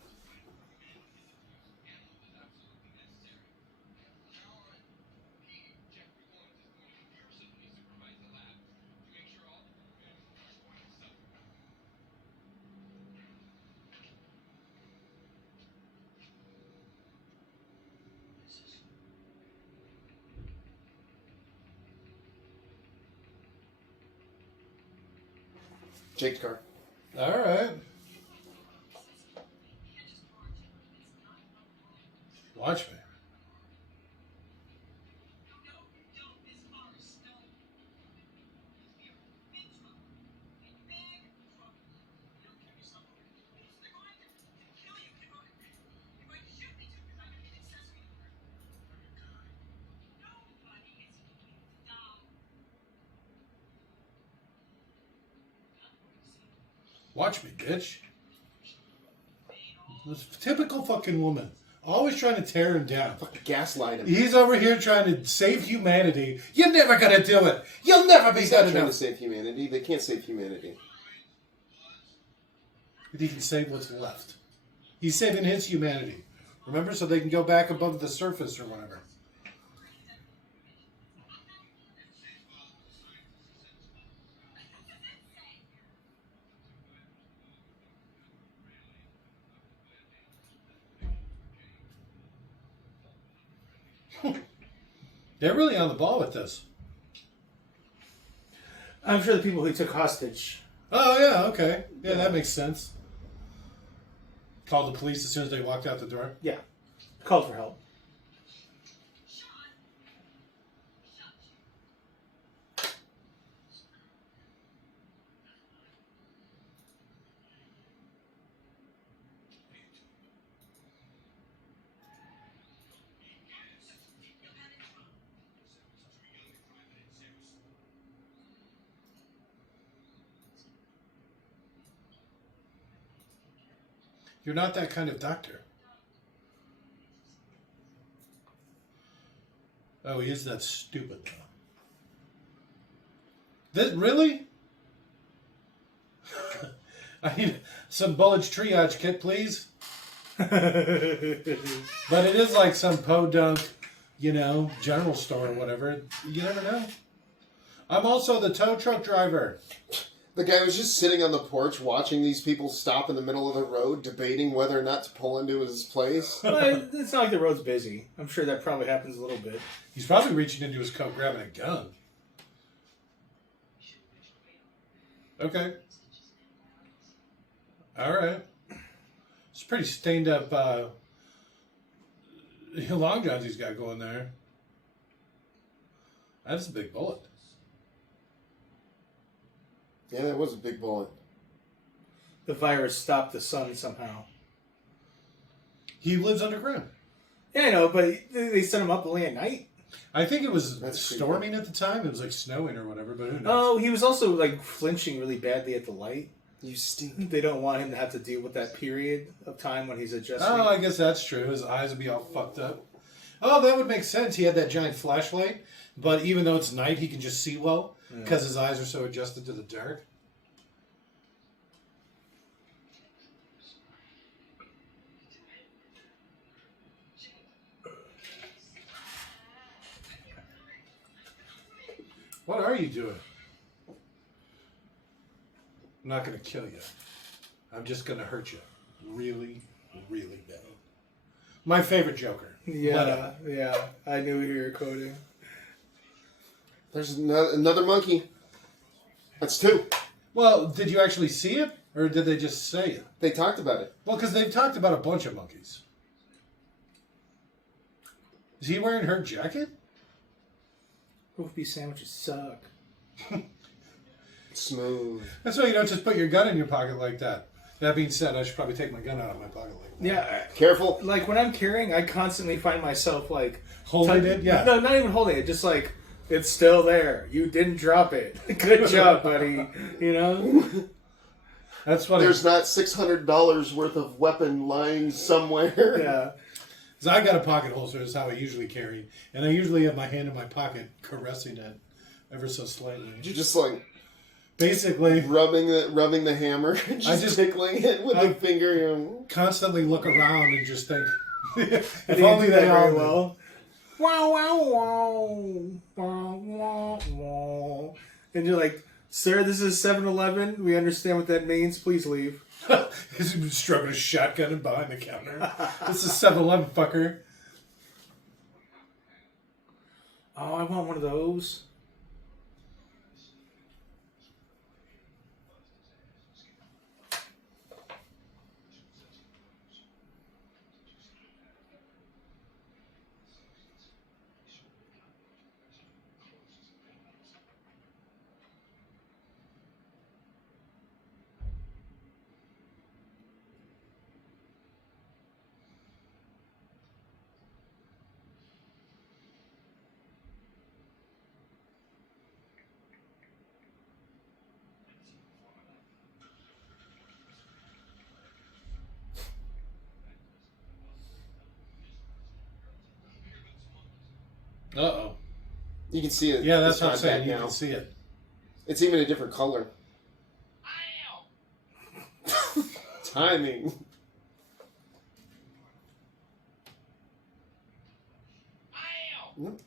Jake's car. All right. Watch me. Watch me, bitch. This typical fucking woman. Always trying to tear him down. Fucking gaslight him. He's over here trying to save humanity. You're never gonna do it. You'll never be He's not good trying to enough. save humanity. They can't save humanity. But he can save what's left. He's saving his humanity. Remember? So they can go back above the surface or whatever. They're really on the ball with this. I'm sure the people who took hostage. Oh, yeah, okay. Yeah, that makes sense. Called the police as soon as they walked out the door. Yeah. Called for help. You're not that kind of doctor. Oh, he is that stupid, though. This, really? I need some Bulledge triage kit, please. But it is like some podunk, general store or whatever. You never know. I'm also the tow truck driver. The guy was just sitting on the porch watching these people stop in the middle of the road, debating whether or not to pull into his place. Well, it's not like the road's busy. I'm sure that probably happens a little bit. He's probably reaching into his coat, grabbing a gun. Okay. All right. It's pretty stained up long johns he's got going there. That's a big bullet. Yeah, that was a big bullet. The virus stopped the sun somehow. He lives underground. Yeah, I know, but they sent him up only at night. I think it was That's storming at the time. It was like snowing or whatever, but who knows? Oh, he was also like flinching really badly at the light. You stink. They don't want him to have to deal with that period of time when he's adjusting. Oh, I guess that's true. His eyes would be all fucked up. Oh, that would make sense. He had that giant flashlight, But even though it's night, he can just see well because his eyes are so adjusted to the dark. What are you doing? I'm not going to kill you. I'm just going to hurt you really, really bad. My favorite Joker. Yeah, yeah. I knew you were quoting. There's another monkey. That's 2. Well, did you actually see it? Or did they just say it? They talked about it. Well, because they've talked about a bunch of monkeys. Is he wearing her jacket? Roast beef sandwiches suck. Smooth. That's why you don't just put your gun in your pocket like that. That being said, I should probably take my gun out of my pocket like that. Yeah. Careful. Like, when I'm carrying, I constantly find myself, like... Holding it? Yeah. No, not even holding it. Just, like, it's still there. You didn't drop it. Good job, buddy. You know? That's what There's not $600 worth of weapon lying somewhere. Yeah. Because I got a pocket holster, is how I usually carry. And I usually have my hand in my pocket, caressing it ever so slightly. You're just like basically rubbing the hammer, just tickling it with a finger. You know. Constantly look around and just think, if You only do they that all very knew. well. Wow, wow, wow. Wow, wow, wow. And you're like, sir, this is 7-Eleven. We understand what that means. Please leave. He's stroking a shotgun and behind the counter. This is 7-Eleven, fucker. Oh, I want one of those. Uh-oh. You can see it. Yeah, that's it's what I'm not saying. back You now. can see it. It's even a different color. Timing. Nope.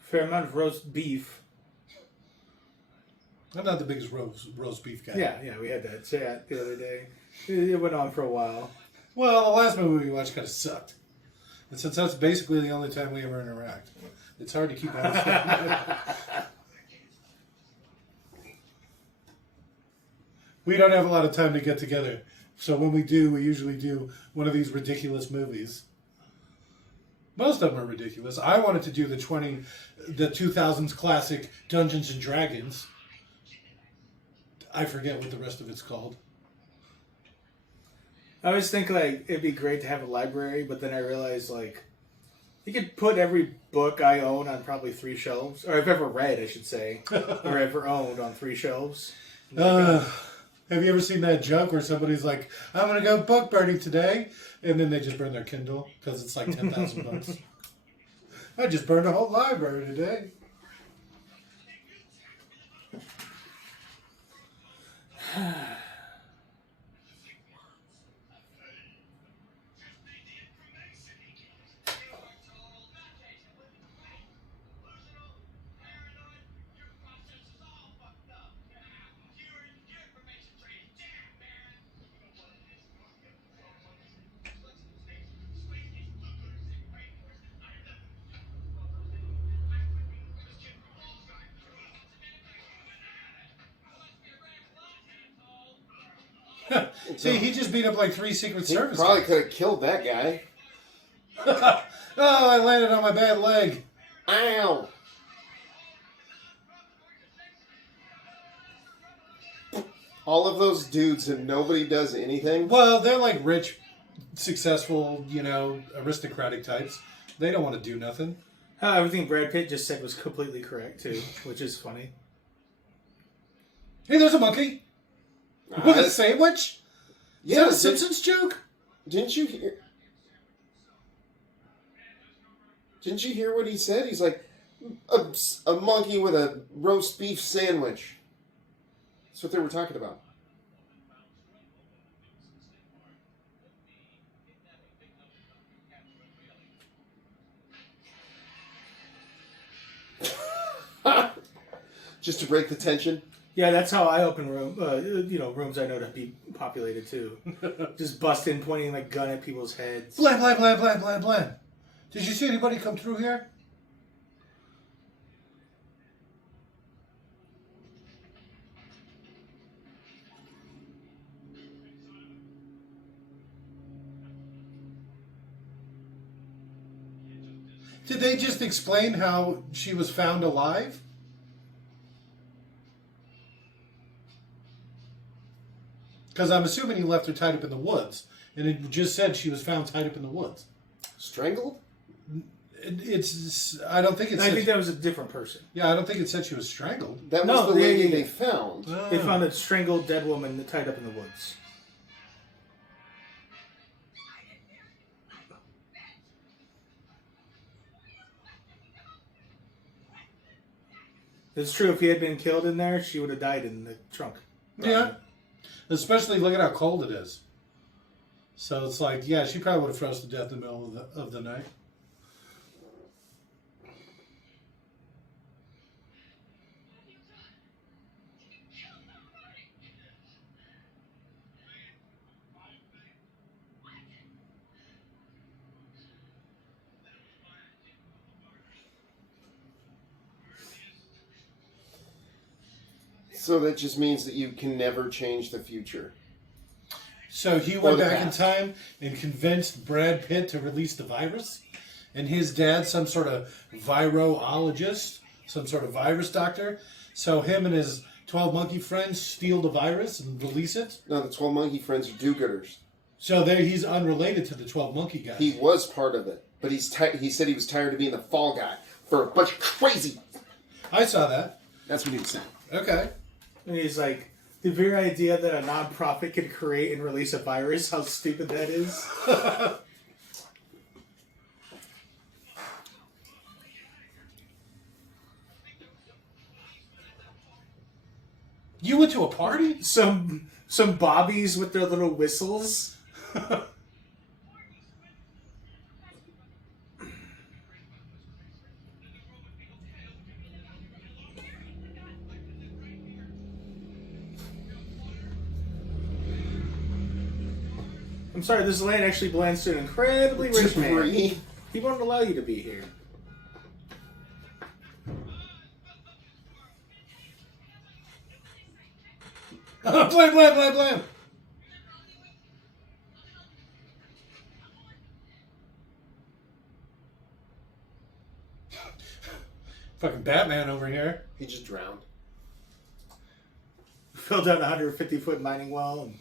Fair amount of roast beef. I'm not the biggest roast beef guy. Yeah, we had that chat the other day. It went on for a while. Well, the last movie we watched kind of sucked. And since that's basically the only time we ever interact, it's hard to keep on We don't have a lot of time to get together. So when we do, we usually do one of these ridiculous movies. Most of them are ridiculous. I wanted to do the 2000s classic Dungeons and Dragons. I forget what the rest of it's called. I always think, like, it'd be great to have a library, but then I realized, like, you could put every book I own on probably 3 shelves. Or I've ever read, I should say. Or ever owned on 3 shelves. Have you ever seen that joke where somebody's like, I'm going to go book burning today, and then they just burn their Kindle because it's like 10,000 bucks. I just burned a whole library today. See, he just beat up like 3 Secret He Service probably guys. could have killed that guy. Oh, I landed on my bad leg. Ow! All of those dudes and nobody does anything. Well, they're like rich, successful, aristocratic types. They don't want to do nothing. Everything Brad Pitt just said was completely correct, too, which is funny. Hey, there's a monkey. With a sandwich? Is that a Simpsons joke? Didn't you hear? Didn't you hear what he said? He's like, a monkey with a roast beef sandwich. That's what they were talking about. Just to break the tension. Yeah, that's how I open rooms I know to be populated too. Just bust in, pointing like gun at people's heads. Blam, blam, blam, blam, blam, blam. Did you see anybody come through here? Did they just explain how she was found alive? Because I'm assuming he left her tied up in the woods. And it just said she was found tied up in the woods. Strangled? I don't think it said... I think that was a different person. Yeah, I don't think it said she was strangled. That was the lady they found. They found a strangled dead woman tied up in the woods. It's true, if he had been killed in there, she would have died in the trunk. Yeah. Especially, look at how cold it is. So it's like, yeah, she probably would have froze to death in the middle of the night. So that just means that you can never change the future. So he went back in time and convinced Brad Pitt to release the virus, and his dad, some sort of virologist, some sort of virus doctor. So him and his 12 monkey friends steal the virus and release it. No, the 12 monkey friends are do-gooders. So there, he's unrelated to the 12 monkey guys. He was part of it, but he said he was tired of being the fall guy for a bunch of crazy. I saw that. That's what he was saying. Okay. And he's like, the very idea that a nonprofit could create and release a virus, how stupid that is. You went to a party? Some bobbies with their little whistles. I'm sorry, this land actually belongs to an incredibly rich man. He won't allow you to be here. Blam, blam, blam, blam. Fucking Batman over here. He just drowned. Filled out a 150-foot mining well. And...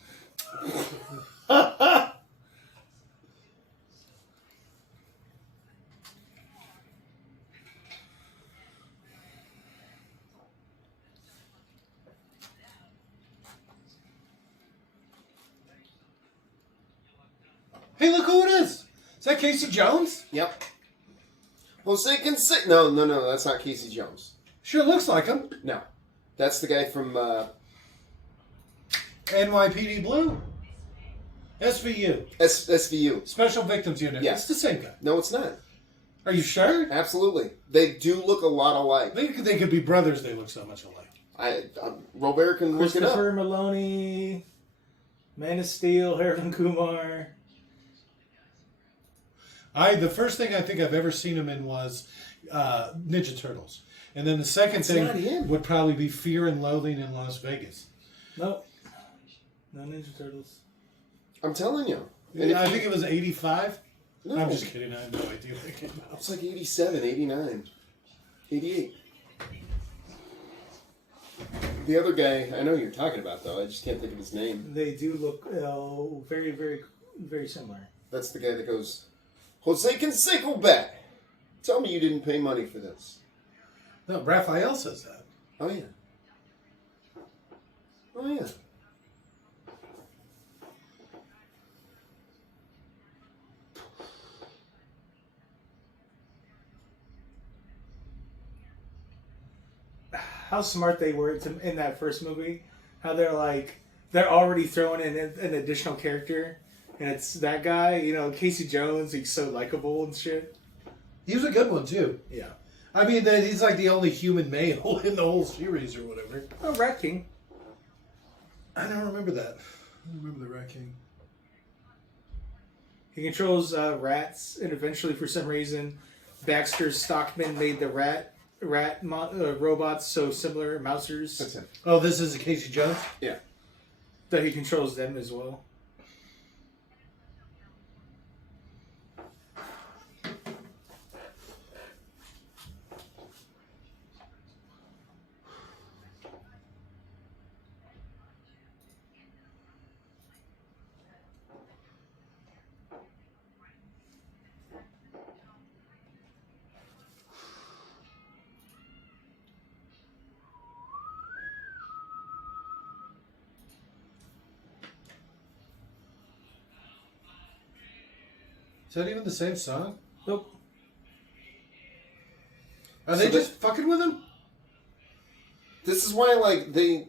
Hey, look who it is. Is that Casey Jones? Yep. Jose Canseco. No, that's not Casey Jones. Sure looks like him. No. That's the guy from... NYPD Blue? SVU. SVU. Special Victims Unit. Yeah. It's the same guy. No, it's not. Are you sure? Absolutely. They do look a lot alike. They could be brothers. They look so much alike. Robert can look it up. Christopher Maloney, Man of Steel, Harold Kumar. The first thing I think I've ever seen him in was Ninja Turtles. And then the second thing would probably be Fear and Loathing in Las Vegas. Nope. No Ninja Turtles. I'm telling you. I think it was 85. No. I'm just kidding. I have no idea what it came out. It's like 87, 89, 88. The other guy, I know who you're talking about, though. I just can't think of his name. They do look very, very, very similar. That's the guy that goes, Jose Canseco back. Tell me you didn't pay money for this. No, Raphael says that. Oh, yeah. Oh, yeah. How smart they were in that first movie. How they're already throwing in an additional character, and it's that guy. You know, Casey Jones. He's so likable and shit. He was a good one, too. Yeah. I mean, he's like the only human male in the whole series or whatever. Oh, Rat King. I don't remember that. I don't remember the Rat King. He controls rats, and eventually, for some reason, Baxter Stockman made the robots so similar, mousers. That's him. Oh, this is Casey Jones? Yeah. That he controls them as well. Is that even the same song? Nope. Are they just fucking with him? This is why, like, they...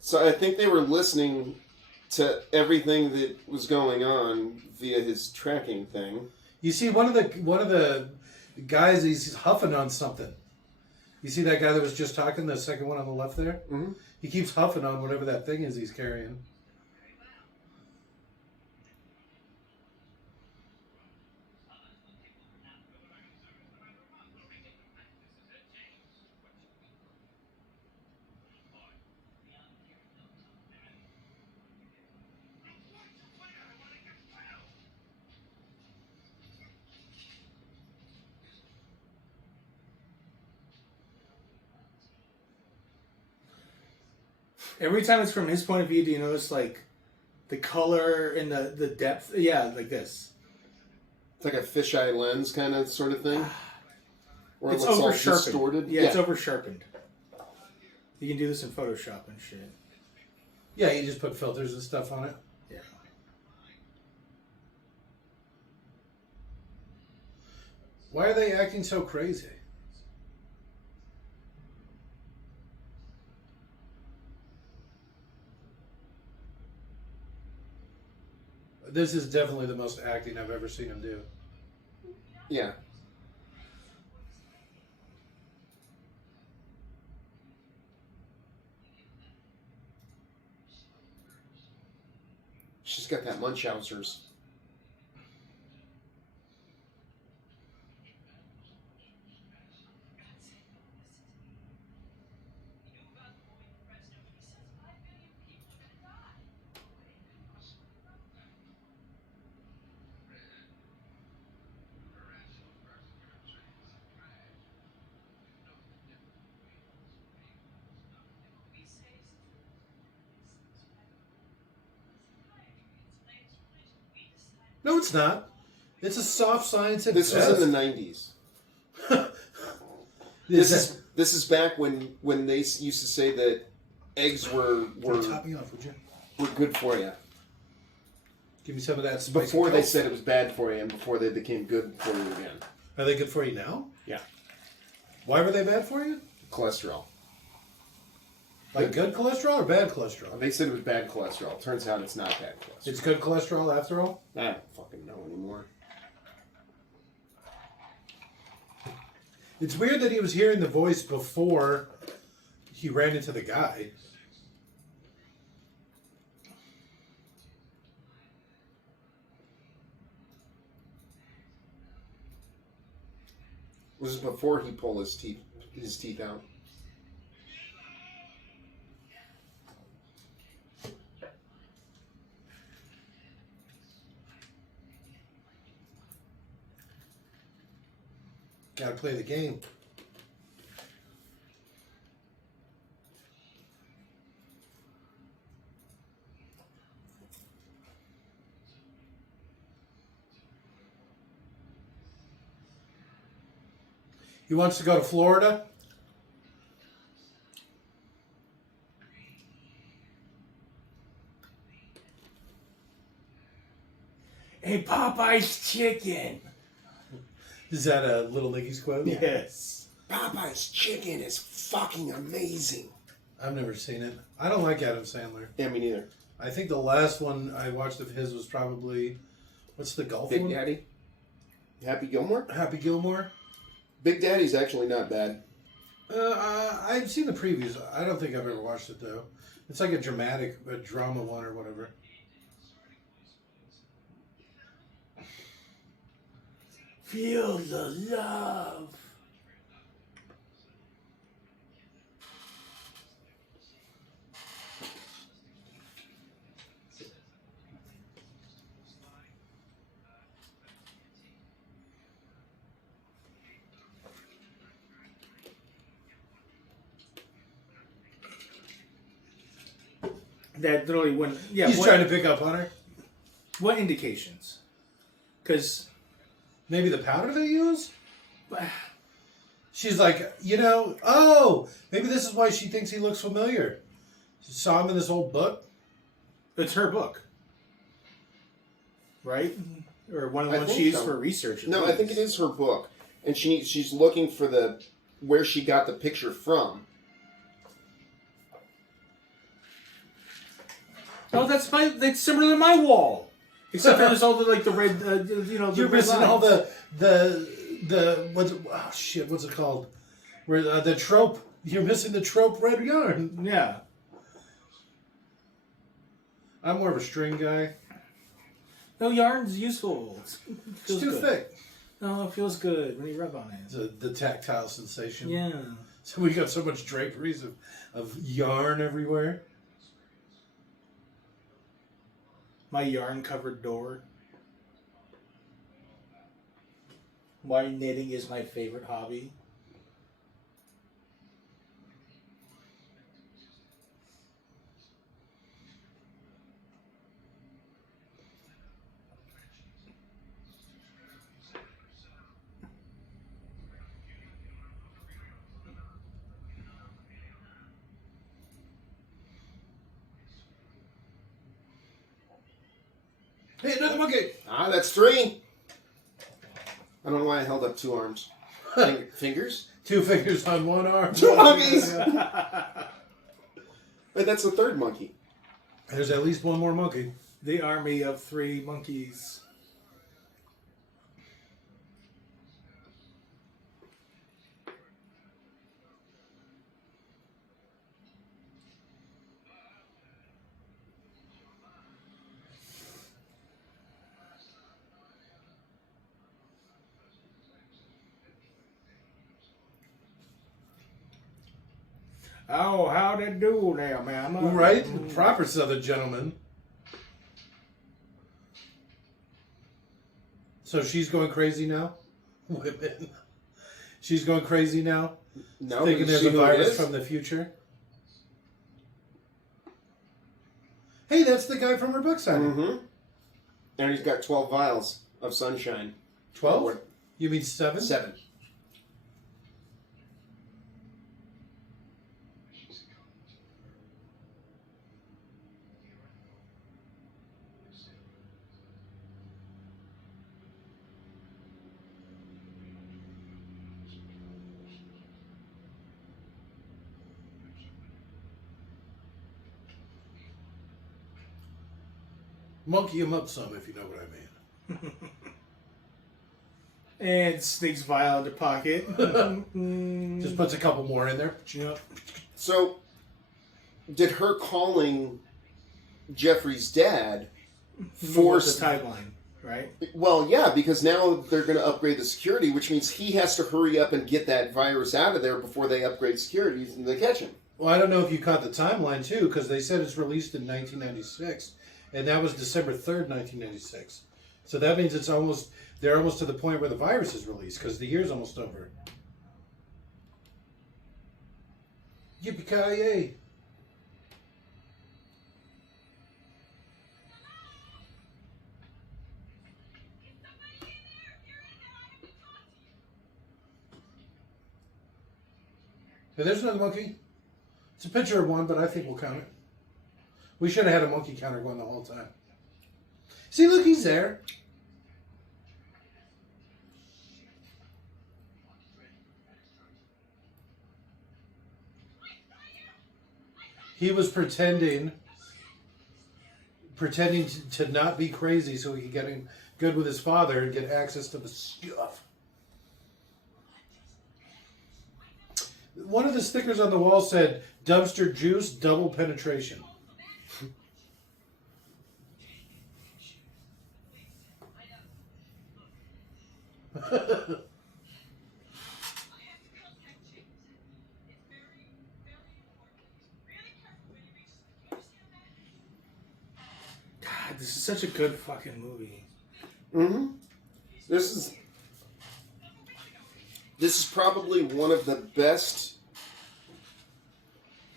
So I think they were listening to everything that was going on via his tracking thing. You see, one of the guys, he's huffing on something. You see that guy that was just talking, the second one on the left there? Mm-hmm. He keeps huffing on whatever that thing is he's carrying. Every time it's from his point of view, do you notice, like, the color and the depth? Yeah, like this. It's like a fisheye lens kind of sort of thing. Or It's it looks all over-sharpened. distorted. Yeah, it's over-sharpened. You can do this in Photoshop and shit. Yeah, you just put filters and stuff on it. Yeah. Why are they acting so crazy? This is definitely the most acting I've ever seen him do. Yeah. She's got that Munchausen's. No, it's not. It's a soft science at This was best. in the 90s. This is back when they used to say that eggs were Top me off, would you? were good for you. Give me some of that spicy Before they Coke. said it was bad for you, and before they became good for you again. Are they good for you now? Yeah. Why were they bad for you? Cholesterol. Like good cholesterol or bad cholesterol? They said it was bad cholesterol. Turns out it's not bad cholesterol. It's good cholesterol after all? I don't fucking know anymore. It's weird that he was hearing the voice before he ran into the guy. Was it before he pulled his teeth out? Gotta play the game. He wants to go to Florida. Hey, Popeye's chicken. Is that a Little Nicky's quote? Yes. Popeye's chicken is fucking amazing. I've never seen it. I don't like Adam Sandler. Yeah, me neither. I think the last one I watched of his was probably, what's the golf Big one? Daddy? Happy Gilmore? Happy Gilmore. Big Daddy's actually not bad. I've seen the previews. I don't think I've ever watched it though. It's like a drama one or whatever. Feel the love. That literally went. Yeah, He's trying to pick up on her. What indications? Because Maybe the powder they use? She's like, oh, maybe this is why she thinks he looks familiar. She saw him in this old book. it's her book, right? Or one of the I ones think she used so. for research. at No, I least. think it is her book. And she's looking for where she got the picture from. Oh, that's similar to my wall. Except for there's all the the red, the You're red missing lines. all the what's it called? Where the trope. You're missing the trope red yarn. Yeah. I'm more of a string guy. No, yarn's useful. It's Feels too good. thick. No, it feels good when you rub on it. The tactile sensation. Yeah. So we got so much draperies of yarn everywhere. My yarn-covered door. Why knitting is my favorite hobby. Hey, another monkey! Ah, that's 3. I don't know why I held up 2 arms. Fingers? 2 fingers on one arm. 2 monkeys! Wait, that's the 3rd monkey. There's at least one more monkey. The army of 3 monkeys. Oh, how they do there, ma'am? Right? Proper Southern gentleman. So she's going crazy now? Women. She's going crazy now? No, Thinking you there's see a who it virus is? from the future? Hey, that's the guy from her book signing. Mm-hmm. And he's got 12 vials of sunshine. 12? You mean 7? 7. Monkey him up some, if you know what I mean. And sneaks vial in their pocket. Just puts a couple more in there. Yep. So, did her calling Jeffrey's dad force the timeline, right? Well, yeah, because now they're going to upgrade the security, which means he has to hurry up and get that virus out of there before they upgrade security and they catch him. Well, I don't know if you caught the timeline, too, because they said it's released in 1996, and that was December 3rd, 1996. So that means they're almost to the point where the virus is released, because the year's almost over. Yippee-ki-yay! Hey, there's another monkey. It's a picture of one, but I think we'll count it. We should have had a monkey counter going the whole time. See, look, he's there. He was pretending to not be crazy so he could get in good with his father and get access to the stuff. One of the stickers on the wall said, dumpster juice, double penetration. God, this is such a good fucking movie. Mm-hmm. This is probably one of the best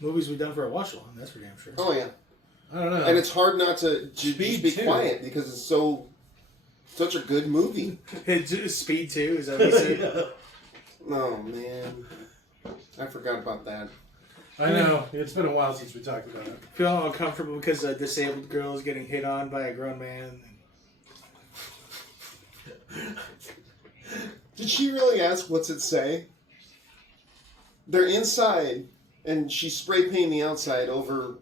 movies we've done for a watch along, that's for damn sure. Oh yeah. I don't know. And it's hard not to just be too. quiet because it's such a good movie. Speed 2, is that what you said? Yeah. Oh man. I forgot about that. I know. It's been a while since we talked about it. Feeling uncomfortable because a disabled girl is getting hit on by a grown man. Did she really ask what's it say? They're inside and she's spray painting the outside over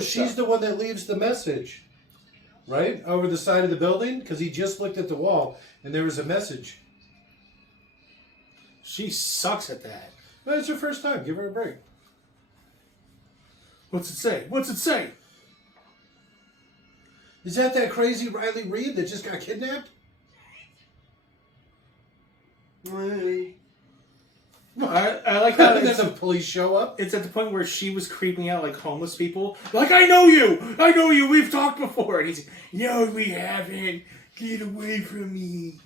She's the one that leaves the message. Right? Over the side of the building? Because he just looked at the wall and there was a message. She sucks at that. Well, it's her first time. Give her a break. What's it say? What's it say? Is that crazy Riley Reid that just got kidnapped? Hey. I like how And then the police show up. it's at the point where she was creeping out like homeless people. Like, I know you, we've talked before. And he's, no, we haven't. Get away from me.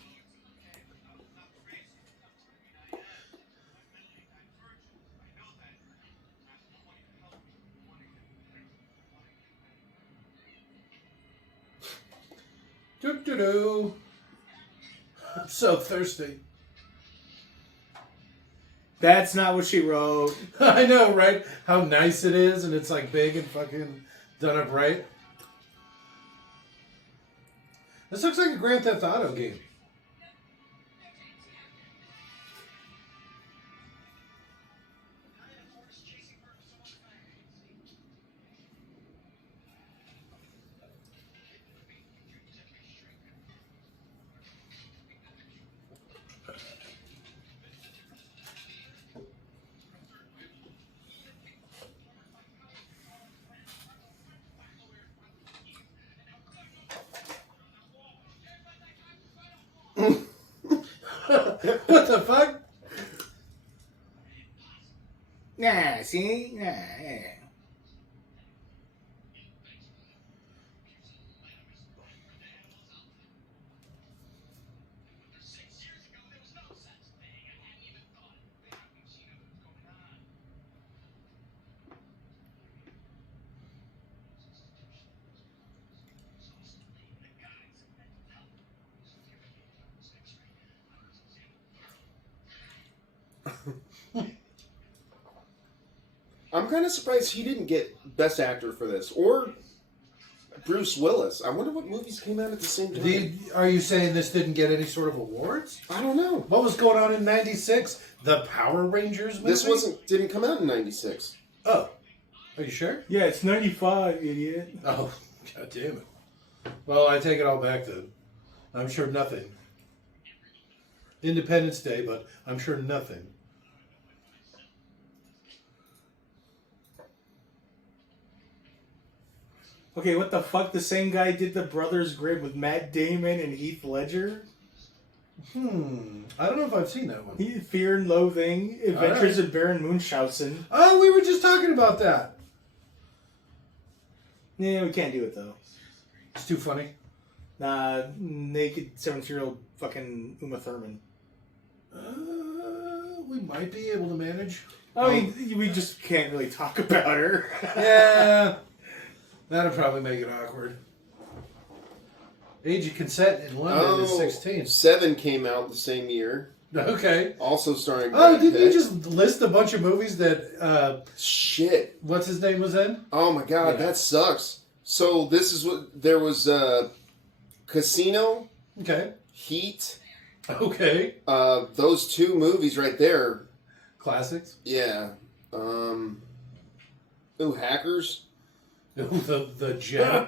Doo-doo-doo. I'm so thirsty. That's not what she wrote. I know, right? How nice it is, and it's like big and fucking done up right. This looks like a Grand Theft Auto game. What the fuck? Nah, see? Nah, yeah. I'm kind of surprised he didn't get Best Actor for this. Or Bruce Willis. I wonder what movies came out at the same time. Are you saying this didn't get any sort of awards? I don't know. What was going on in '96? The Power Rangers movie? This didn't come out in 96. Oh. Are you sure? Yeah, it's 95, idiot. Oh, god damn it. Well, I take it all back then. I'm sure nothing. Independence Day, but I'm sure nothing. Okay, what the fuck? The same guy did The Brothers Grimm with Matt Damon and Heath Ledger? I don't know if I've seen that one. Fear and Loathing, Adventures of Baron Munchausen. Oh, we were just talking about that. Yeah, we can't do it though. It's too funny. Nah, naked 17-year-old fucking Uma Thurman. We might be able to manage. I mean, we just can't really talk about her. Yeah. That'll probably make it awkward. Age of consent in London is 16. 7 came out the same year. Okay. Also starring Oh, Brad didn't you Pitt. just list a bunch of movies that Shit. what's his name was in? Oh my god, Yeah. that sucks. So this is what there was Casino, Okay. Heat, Okay. those two movies right there. Classics. Yeah. Ooh, Hackers. The gem.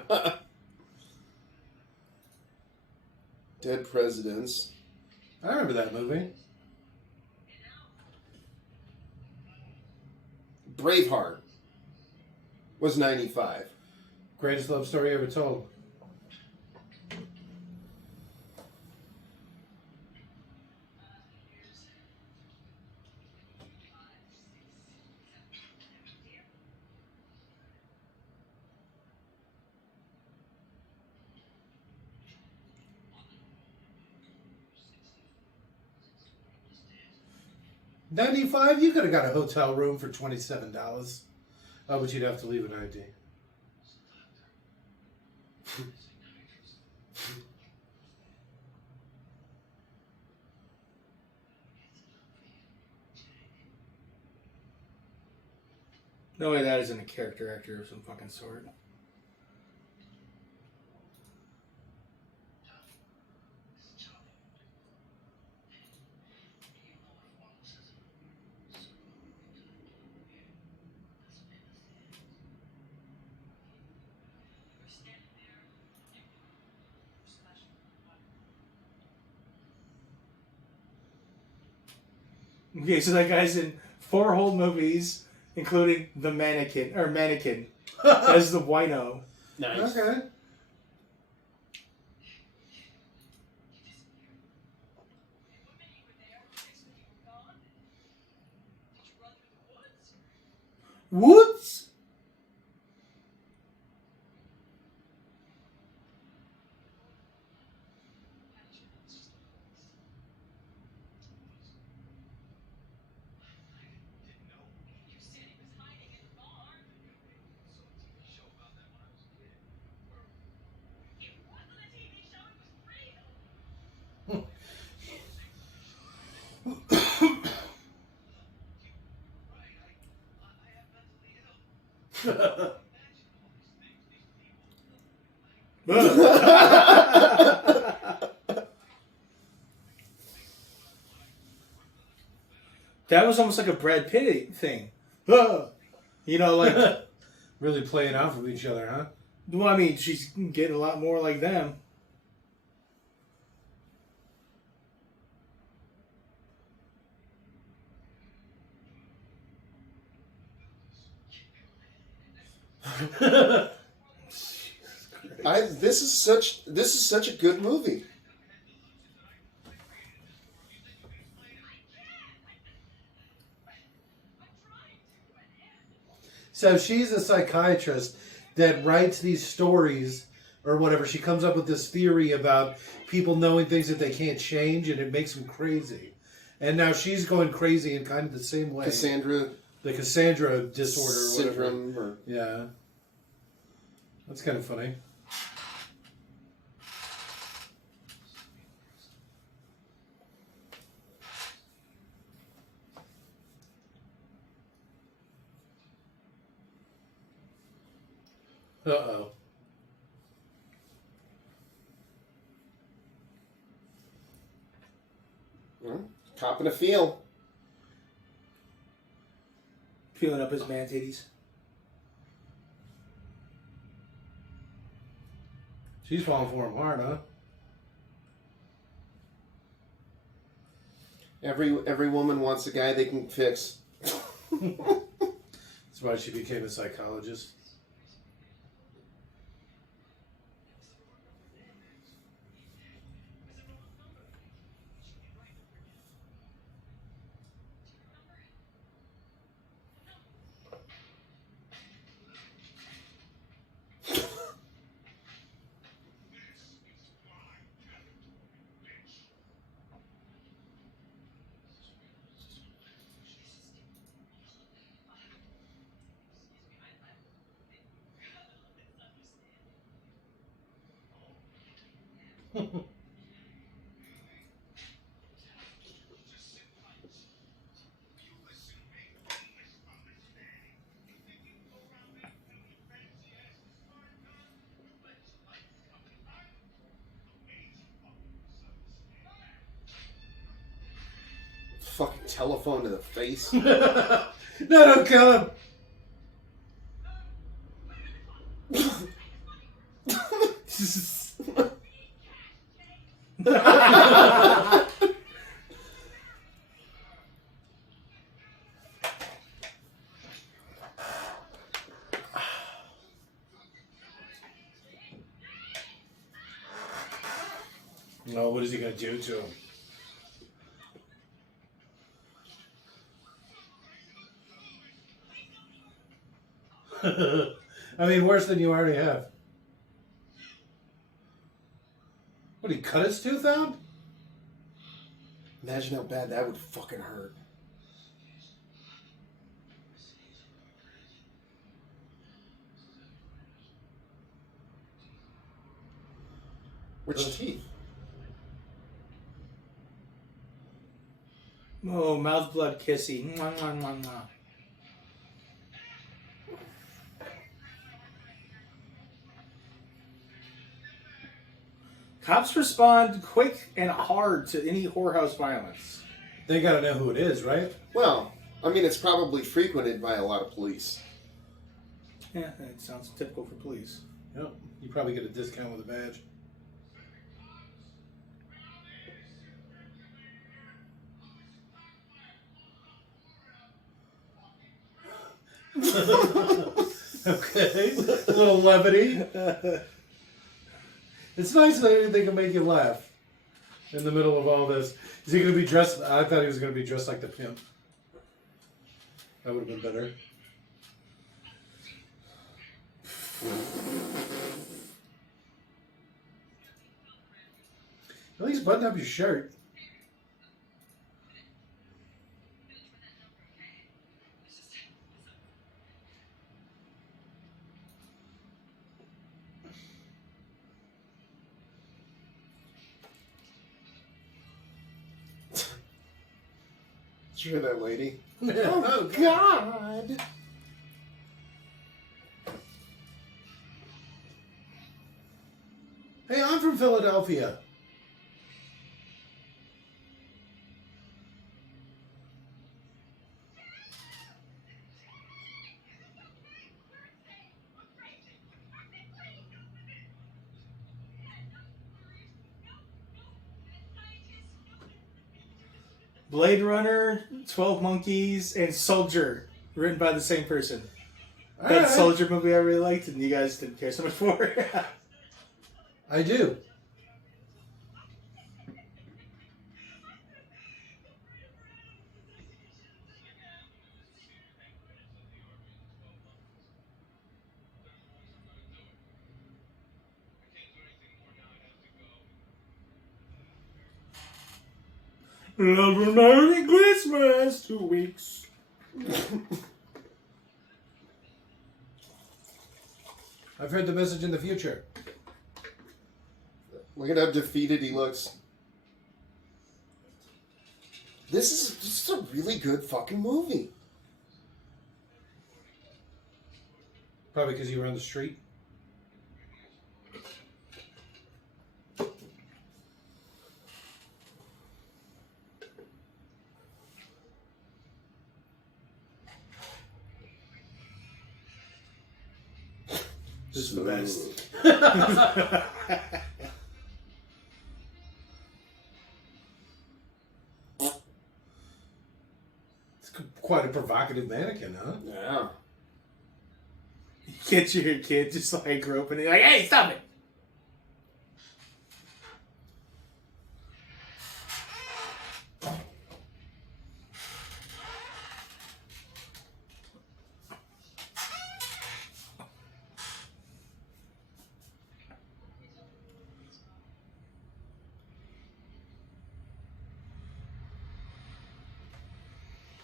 Dead Presidents. I remember that movie. Braveheart was 95. Greatest love story ever told. $95? You could have got a hotel room for $27. Oh, but you'd have to leave an ID. No way that isn't a character actor of some fucking sort. Okay, so that guy's in 4 whole movies, including The Mannequin, as the wino. Nice. Okay. Woods? That was almost like a Brad Pitt thing. You know, like, Really playing off of each other, huh? well, I mean, she's getting a lot more like them. This is such a good movie. So she's a psychiatrist that writes these stories or whatever. She comes up with this theory about people knowing things that they can't change, and it makes them crazy. And now she's going crazy in kind of the same way. The Cassandra disorder or syndrome. whatever. Yeah. That's kind of funny. Uh-oh. Cop in a field. Feeling up his man titties. She's falling for him hard, huh? Every woman wants a guy they can fix. That's why she became a psychologist. Fucking telephone to the face. No, don't kill him. No, what is he going to do to him? I mean, worse than you already have. What, he cut his tooth out? Imagine how bad that would fucking hurt. Which teeth? Oh, mouth blood kissy. Mwah, mwah, mwah, mwah. Cops respond quick and hard to any whorehouse violence. They got to know who it is, right? Well, I mean, it's probably frequented by a lot of police. Yeah, that sounds typical for police. Yep. You probably get a discount with a badge. Okay. A little levity. It's nice that they can make you laugh in the middle of all this. Is he going to be dressed? I thought he was going to be dressed like the pimp. That would have been better. At least button up your shirt. Did you hear that lady? Oh, God! Hey, I'm from Philadelphia. Blade Runner, 12 Monkeys, and Soldier, written by the same person. That Alright. Soldier movie I really liked, and you guys didn't care so much for. I do. Merry Christmas, 2 weeks. I've heard the message in the future. Look at how defeated he looks. This is a really good fucking movie. Probably because you were on the street. This is the best. It's quite a provocative mannequin, huh? Yeah. You get your kid just like groping it, like, hey, stop it!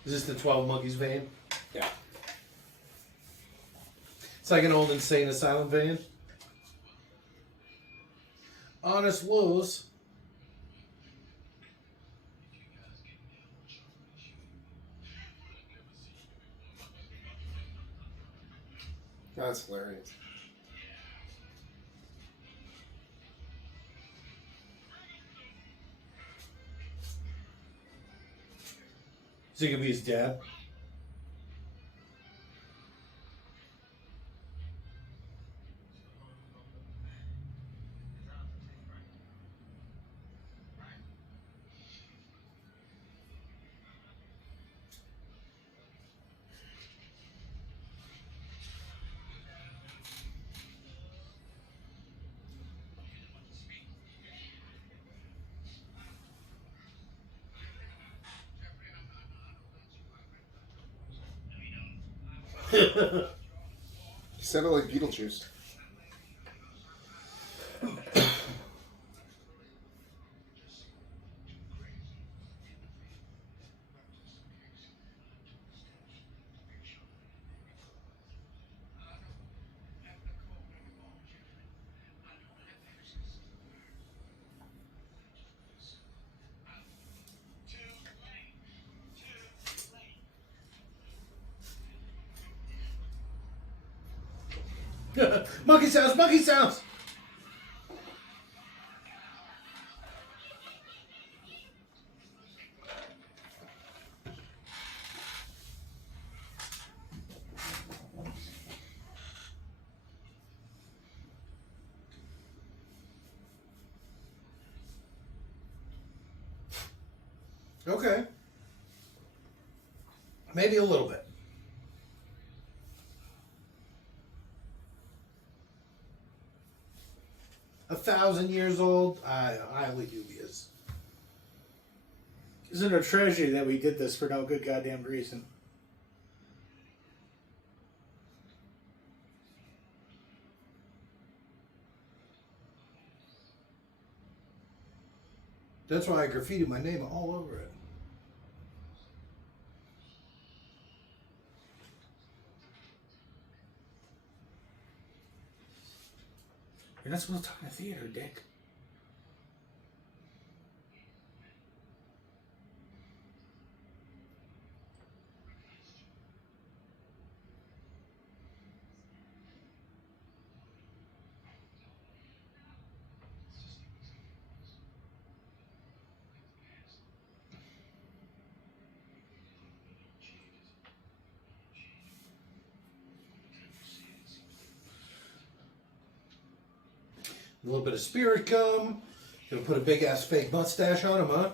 Is this the 12 Monkeys van? Yeah. It's like an old insane asylum van. Honest Lou's. That's hilarious. Is he gonna be his dad? He sounded like Beetlejuice. Monkey sounds! Monkey sounds! Okay. Maybe a little bit. A 1,000 years old? Highly dubious. Isn't it a tragedy that we did this for no good goddamn reason? That's why I graffitied my name all over it. You're not supposed to talk in a theater, dick. A little bit of spirit gum. Gonna put a big ass fake mustache on him, huh?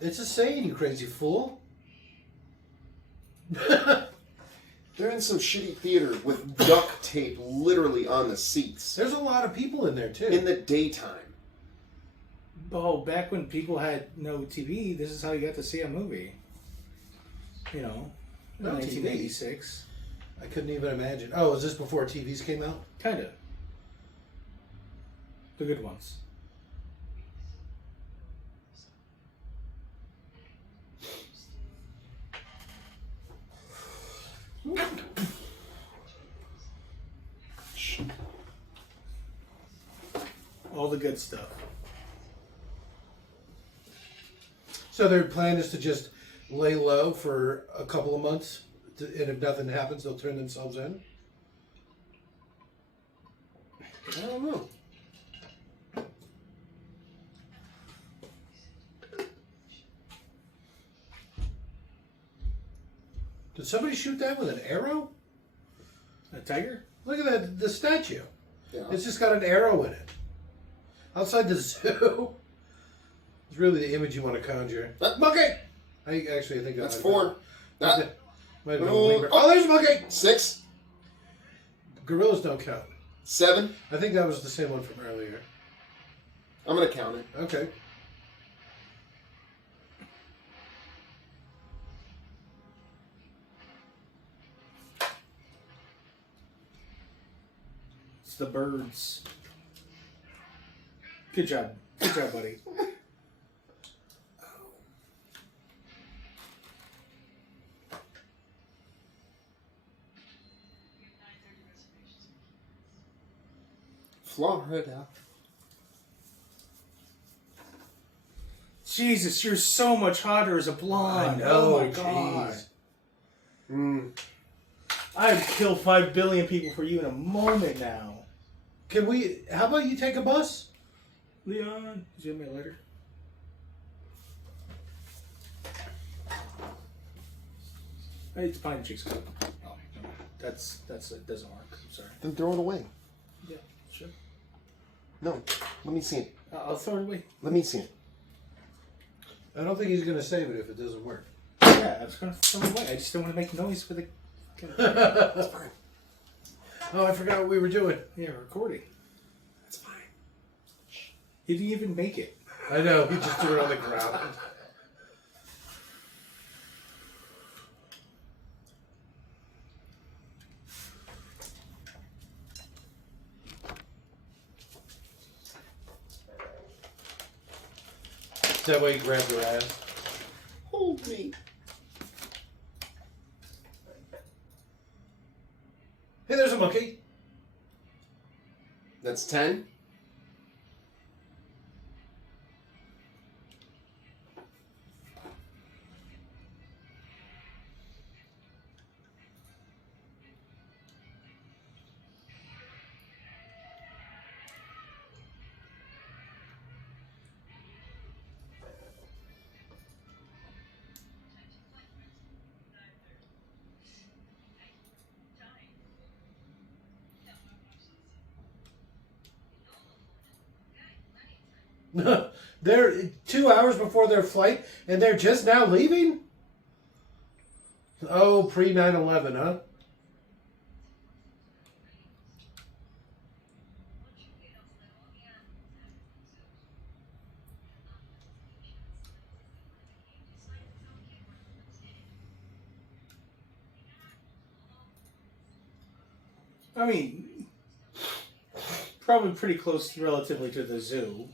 It's a saying, you crazy fool. They're in some shitty theater with duct tape literally on the seats. There's a lot of people in there too. In the daytime. Oh, back when people had no TV, this is how you got to see a movie. You know, No 1986. I couldn't even imagine. Oh, is this before TVs came out? Kinda. The good ones. All the good stuff. So their plan is to just lay low for a couple of months, and if nothing happens, they'll turn themselves in? I don't know. Did somebody shoot that with an arrow? A tiger? Look at that, the statue. Yeah. It's just got an arrow in it. Outside the zoo. It's really the image you want to conjure. Monkey! I think That's might 4. Might That, have been a Oh, lemur. Oh, there's a monkey! 6. Gorillas don't count. 7. I think that was the same one from earlier. I'm going to count it. Okay. It's the birds. Good job. Good job, buddy. Florida. Jesus, you're so much hotter as a blonde. I know, Oh my god. jeez. Mm. I'd kill 5 billion people for you in a moment now. Can we? How about you take a bus? Leon, give me a letter. Hey, it's pine cheeks. Oh, no. That's it. Doesn't work. I'm sorry. Then throw it away. Yeah, sure. No, let me see it. I'll throw it away. Let me see it. I don't think he's gonna save it if it doesn't work. Yeah, I was gonna throw it away. I just don't want to make noise for the. That's fine. Oh, I forgot what we were doing. Yeah, recording. That's fine. He didn't even make it. I know. He just threw it on the ground. That way you grab your ass. Hold me. Hey, there's a monkey. That's 10. They're 2 hours before their flight, and they're just now leaving? Oh, pre 9/11, huh? I mean, probably pretty close relatively to the zoo.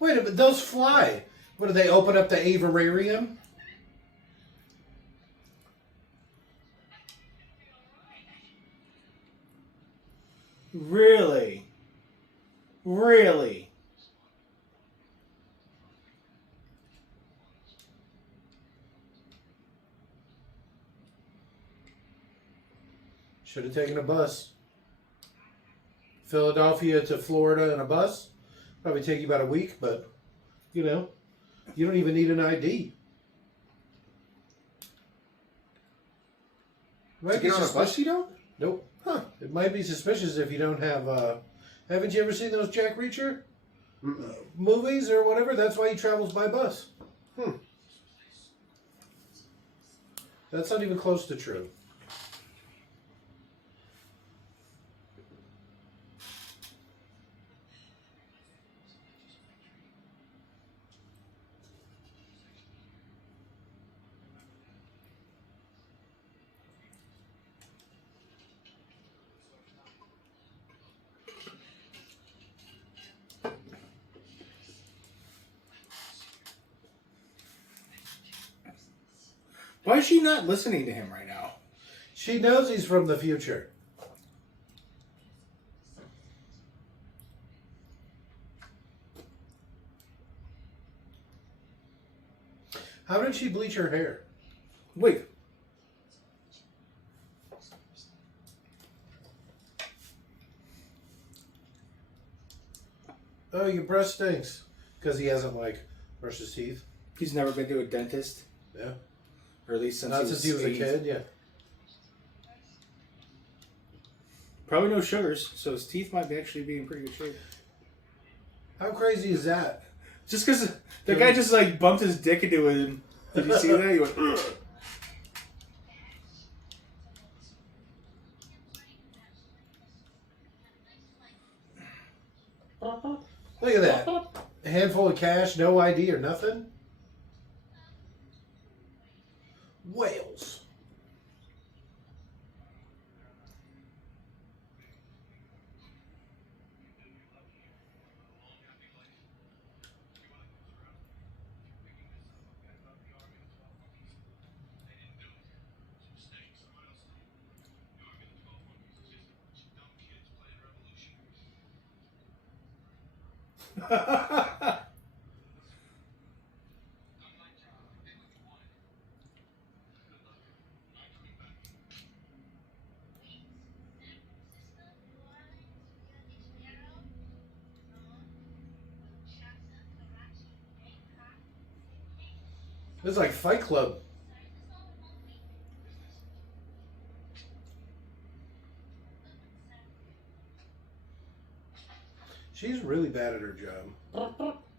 Wait a minute, those fly. What, do they open up the aviarium? Really? Really? Should have taken a bus. Philadelphia to Florida in a bus. Probably take you about a week, but, you know, you don't even need an ID. To get on a bus, you don't? Nope. Huh. It might be suspicious if you don't have. Haven't you ever seen those Jack Reacher movies or whatever? That's why he travels by bus. That's not even close to true. Why is she not listening to him right now? She knows he's from the future. How did she bleach her hair? Wait. Oh, your breath stinks. Because he hasn't, brushed his teeth. He's never been to a dentist? Yeah. Or at least Not since he was a 80s. kid, yeah. Probably no sugars, so his teeth might actually be in pretty good shape. How crazy is that? Just because the guy just bumped his dick into him. Did you see that? He went, ugh. Look at that. A handful of cash, no ID or nothing. Whales. It's like Fight Club. She's really bad at her job.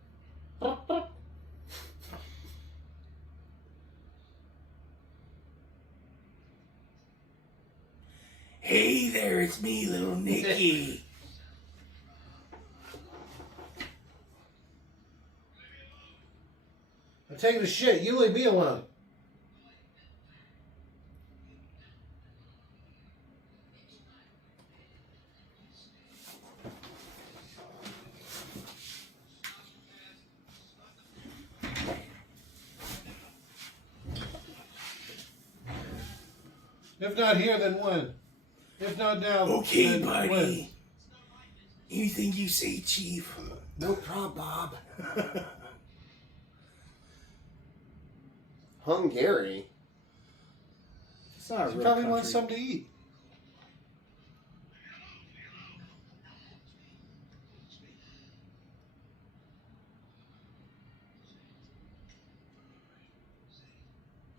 Hey there, it's me, little Nicky. I'm taking a shit. You leave me alone. If not here, then when? If not now, Okay, then buddy. when? Anything you say, Chief. No problem, Bob. Hungary? It's not a She real probably country. wants something to eat.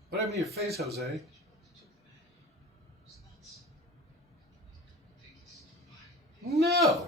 What happened to your face, Jose? No.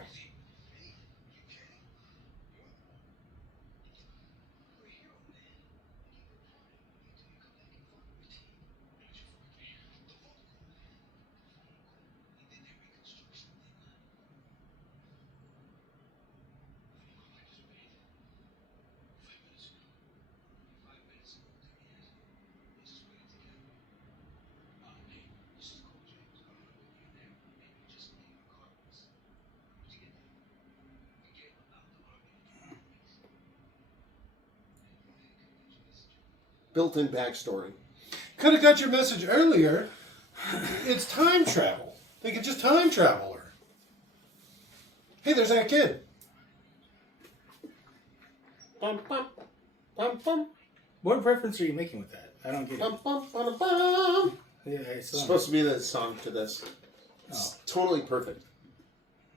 Built-in backstory. Could have got your message earlier. It's time travel. They could just time travel her. Hey, there's that kid. Bum, bum, bum, bum, What reference are you making with that? I don't get it. bum, bum, bum, bum. Yeah, It's supposed to be the song to this. It's totally perfect.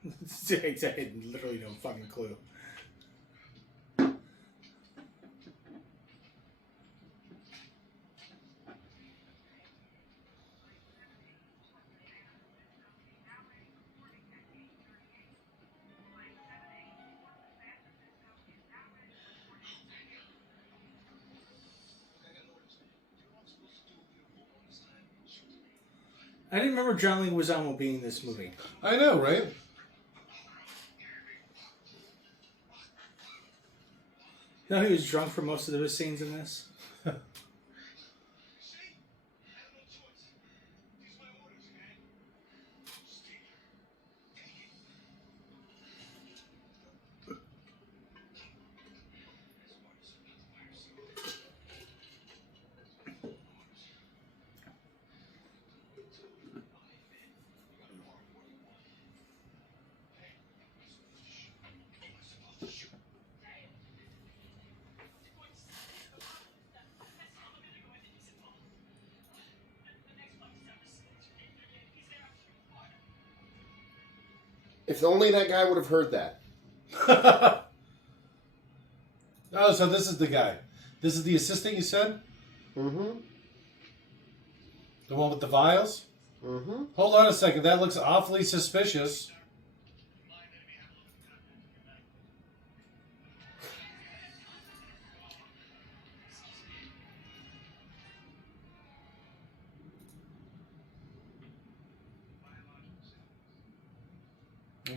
I had literally no fucking clue. I didn't remember John Leguizamo being in this movie. I know, right? You know he was drunk for most of the scenes in this? If only that guy would have heard that. Oh, so this is the guy. This is the assistant you said? Mm-hmm. The one with the vials? Mm-hmm. Hold on a second. That looks awfully suspicious.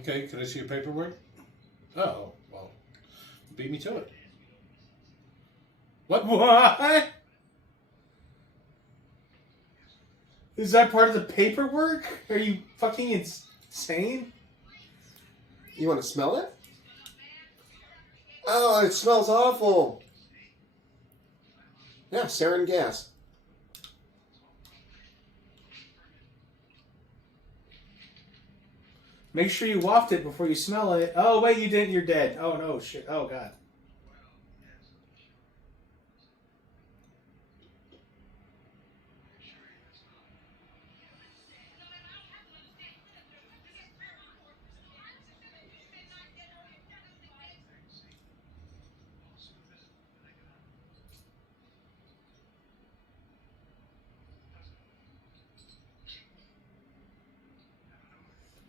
Okay, can I see your paperwork? Oh, well, beat me to it. What? What? Is that part of the paperwork? Are you fucking insane? You want to smell it? Oh, it smells awful. Yeah, sarin gas. Make sure you waft it before you smell it. Oh, wait, you didn't. You're dead. Oh, no, shit. Oh, God.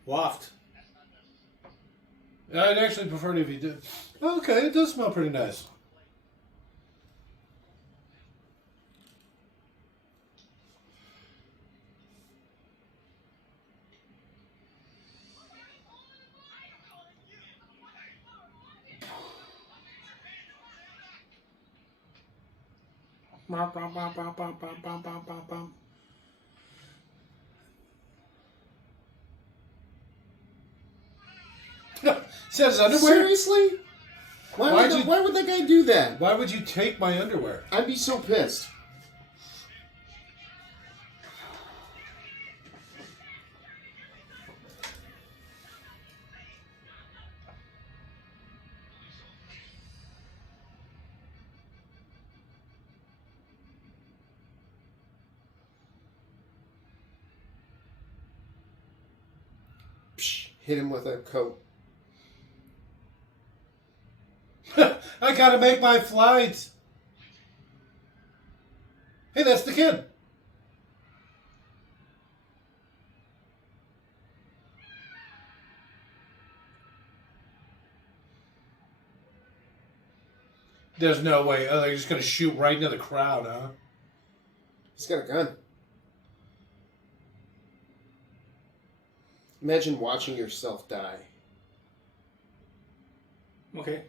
Waft. I'd actually prefer it if you did. Okay, it does smell pretty nice. Says underwear? Seriously? Why Why'd why would that guy do that? Why would you take my underwear? I'd be so pissed. Psh, hit him with a coat. I gotta make my flight. Hey, that's the kid. There's no way. Oh, they're just gonna shoot right into the crowd, huh? He's got a gun. Imagine watching yourself die. Okay.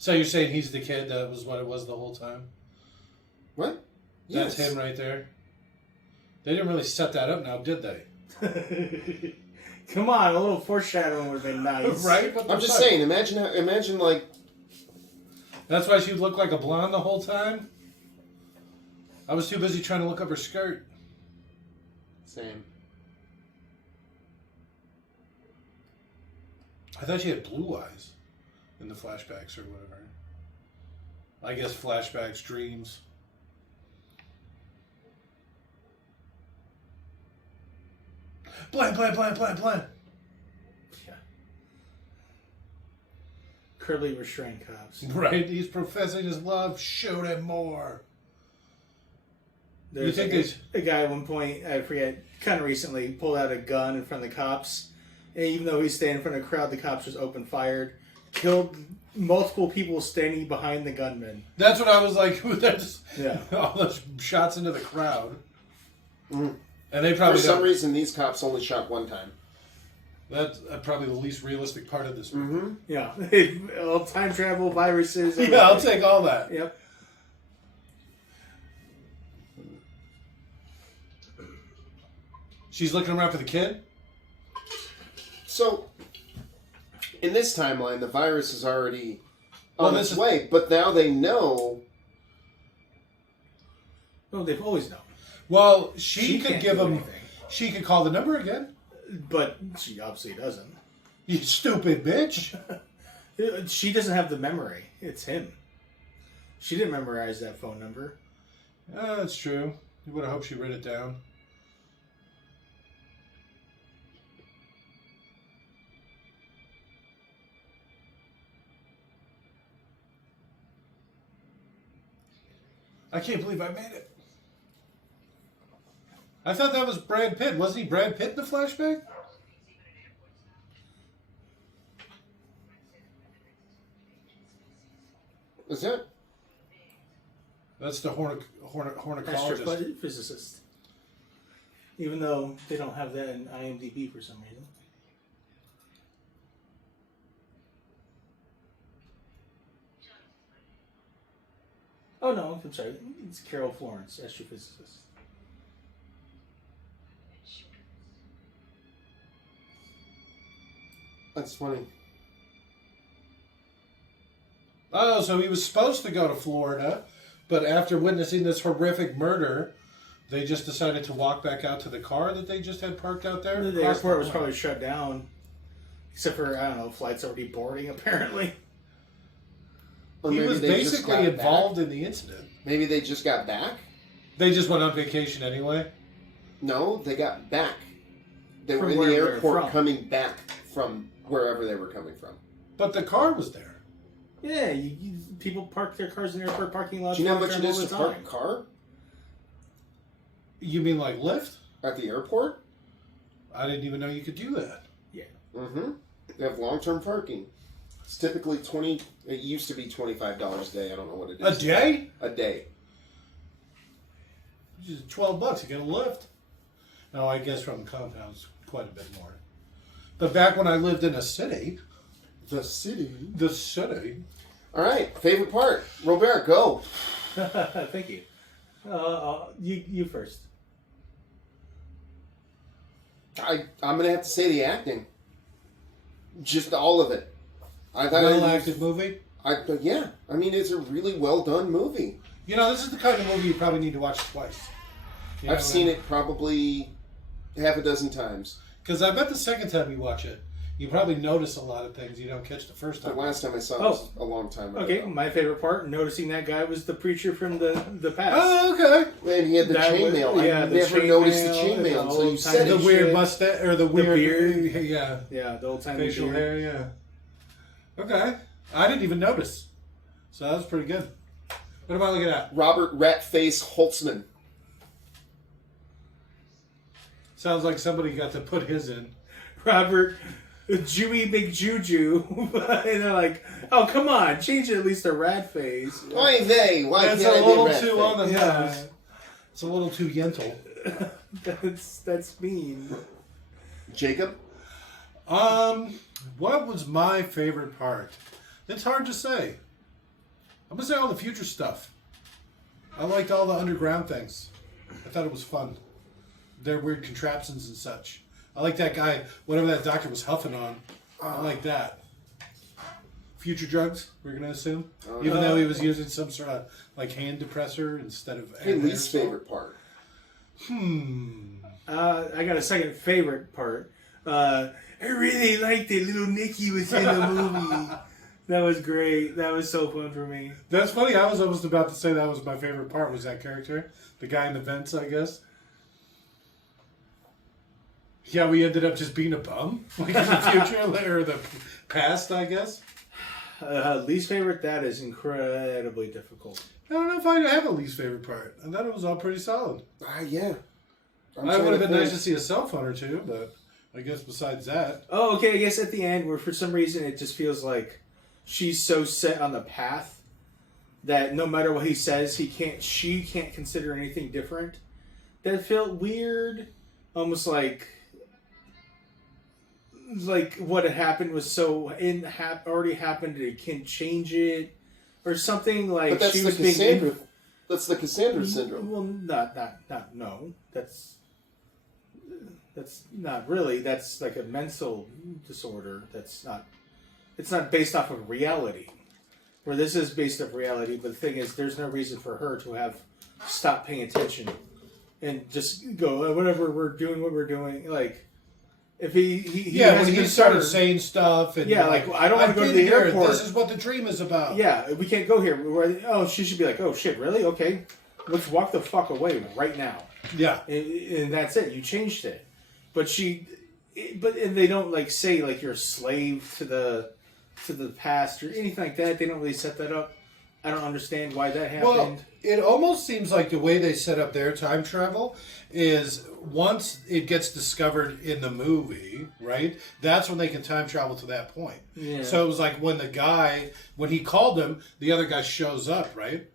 So you're saying he's the kid? That was what it was the whole time? What? That's Yes. him right there. They didn't really set that up now, did they? Come on, a little foreshadowing would have been nice. Right? What the I'm just fuck? saying, imagine like... That's why she looked like a blonde the whole time? I was too busy trying to look up her skirt. Same. I thought she had blue eyes in the flashbacks or whatever. I guess flashbacks, dreams. Blam, blam, blam, blam, blam. Yeah. Curly restrained cops. Right? He's professing his love. Shoot him more. There's You think like a guy at one point, I forget, kind of recently, pulled out a gun in front of the cops. And even though he's standing in front of the crowd, the cops just opened fired. Killed multiple people standing behind the gunman. That's what I was like. That's Yeah. all those shots into the crowd. Mm. And they For probably some don't. reason, these cops only shot one time. That's probably the least realistic part of this movie. Mm-hmm. Yeah. All time travel, viruses. Yeah, I'll take all that. Yep. She's looking around for the kid? So, in this timeline, the virus is already on Well, its way, but now they know. No, they've always known. Well, she could can't give do him. anything. She could call the number again. But she obviously doesn't. You stupid bitch. She doesn't have the memory. It's him. She didn't memorize that phone number. That's true. You would have hoped she wrote it down. I can't believe I made it. I thought that was Brad Pitt. Wasn't he Brad Pitt in the flashback? Is that? That's the horticulturist. Astrophysicist. Even though they don't have that in IMDb for some reason. Oh no, I'm sorry. It's Carol Florence, astrophysicist. That's funny. Oh, so he was supposed to go to Florida, but after witnessing this horrific murder They just decided to walk back out to the car that they just had parked out there. The airport was probably shut down, except for I don't know, flights already boarding apparently. Or He maybe was they just basically got involved back. in the incident. Maybe they just got back? They just went on vacation anyway. No, they got back. They were From in where the they were airport from. coming back from wherever they were coming from. But the car was there. Yeah, people park their cars in airport parking lots. Do you know how all much it the is to time. park a car You mean like Lyft? at the airport? I didn't even know you could do that. Mm-hmm. They have long-term parking. It's typically it used to be $25 a day. I don't know what it is. A day? A day. Just $12. You get a Lyft. No, I guess from the compound's quite a bit more. But back when I lived in a city. The city. The city. All right. Favorite part. Robert, go. Thank you. You first. I'm going to have to say the acting. Just all of it. I thought Well acted movie. yeah. I mean, it's a really well done movie. You know, this is the kind of movie you probably need to watch twice. You know I've seen it probably half a dozen times. Because I bet the second time you watch it, you probably notice a lot of things you don't catch the first The time. last time I saw it was a long time ago. Okay, my favorite part, noticing that guy was the preacher from the past. Oh, okay. Man, he had the That was- chainmail. yeah, I the never noticed the chainmail, chainmail the until you old said timey The it. weird shit. mustache, or the weird beard. yeah, Yeah, the old time facial hair, yeah. Okay, I didn't even notice, so that was pretty good. What am I looking at? Robert Ratface Holtzman. Sounds like somebody got to put his in. Robert Jewy McJuju. And they're like, oh, come on, change it at least to rat face. Why they? Why That's can't a I be little Ratface? too on the Yeah. nose. It's a little too yentle. That's mean. Jacob? What was my favorite part? It's hard to say. I'm gonna say all the future stuff. I liked all the underground things. I thought it was fun. Their weird contraptions and such. I like that guy, whatever that doctor was huffing on. I like that. Future drugs, we're gonna assume, even though he was using some sort of like hand depressor instead of. Hey, least favorite part. I got a second favorite part. I really liked it. Little Nicky was in the movie. That was great. That was so fun for me. That's funny. I was almost about to say that was my favorite part. Was that character, the guy in the vents? I guess. Yeah, we ended up just being a bum, like in the future or the past, I guess. Least favorite, that is incredibly difficult. I don't know if I have a least favorite part. I thought it was all pretty solid. Yeah. It would have been nice to see a cell phone or two, but I guess besides that. Oh, okay, I guess at the end, where for some reason it just feels like she's so set on the path that no matter what he says, she can't consider anything different. That felt weird. Almost like what had happened was so already happened that it can't change it. Or something like But that's she the was being... Cassandra. That's the Cassandra syndrome. Well, no. That's not really. That's like a mental disorder. It's not based off of reality. Where this is based off reality, but the thing is, there's no reason for her to have stopped paying attention and just go, whatever, we're doing what we're doing. Like, if he When has he been started served- saying stuff and Yeah, like, I don't wanna go to did the hear it. airport. This is what the dream is about. Yeah, we can't go here. Oh, she should be like, oh shit, really? Okay, let's walk the fuck away right now. Yeah. And that's it. You changed it, and they don't like say like you're a slave to the past or anything like that. They don't really set that up. I don't understand why that happened. Well, it almost seems like the way they set up their time travel is once it gets discovered in the movie, right? That's when they can time travel to that point. Yeah. So it was like when he called him, the other guy shows up, right?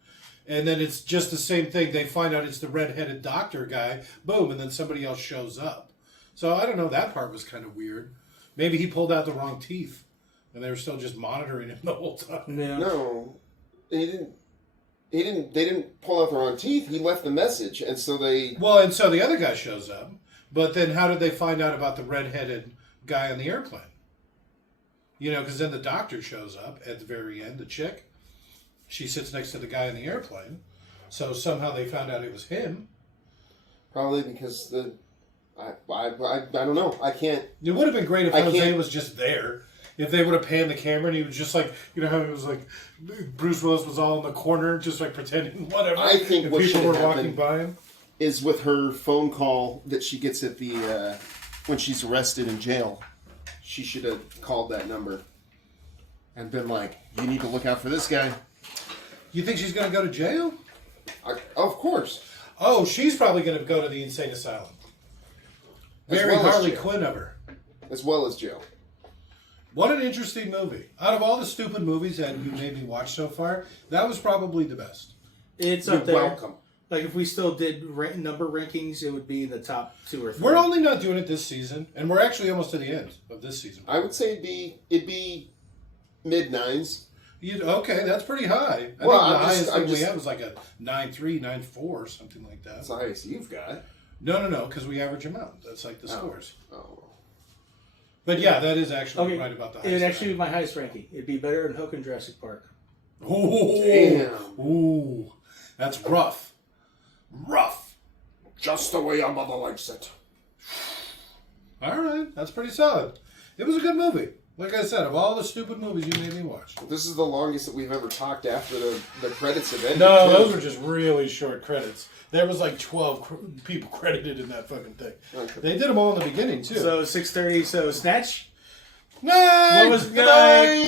And then it's just the same thing. They find out it's the red-headed doctor guy, boom, and then somebody else shows up. So I don't know, that part was kind of weird. Maybe he pulled out the wrong teeth, and they were still just monitoring him the whole time. yeah. No, he didn't. They didn't pull out the wrong teeth. He left the message, and so they. Well, and so the other guy shows up, but then how did they find out about the red-headed guy on the airplane? You know, because then the doctor shows up at the very end, the chick. She sits next to the guy in the airplane. So somehow they found out it was him. Probably because I don't know. I can't. It would have been great if I Jose can't- was just there. If they would have panned the camera and he was just like, you know how it was like, Bruce Willis was all in the corner, just like pretending whatever. I think and what people should were have walking happened by him. is with her phone call that she gets at the when she's arrested in jail. She should have called that number and been like, "You need to look out for this guy." You think she's going to go to jail? Of course. Oh, she's probably going to go to the insane asylum. As Very well as Harley jail. Quinn of her. As well as jail. What an interesting movie. Out of all the stupid movies that you made me watch so far, that was probably the best. It's You're up there. welcome. Like if we still did number rankings, it would be in the top 2 or 3. We're only not doing it this season, and we're actually almost to the end of this season. I would say it'd be mid-9s. Okay, that's pretty high. I Well, think the I'm highest just- thing I'm we just- had was like a 9.3, 9.4, or something like that. That's the highest you've got. No, because we average them out. That's like the Oh. scores. Oh. But yeah, that is actually Okay, right about the it highest. would actually be my highest ranking. It'd be better than Hook and Jurassic Park. Ooh, Damn. Ooh, that's rough. Rough. Just the way your mother likes it. All right, that's pretty solid. It was a good movie. Like I said, of all the stupid movies you made me watch. This is the longest that we've ever talked after the credits have ended. No, too. those were just really short credits. There was like 12 people credited in that fucking thing. Okay. They did them all in the beginning, too. So 6:30. So Snatch. Night! What was Good night!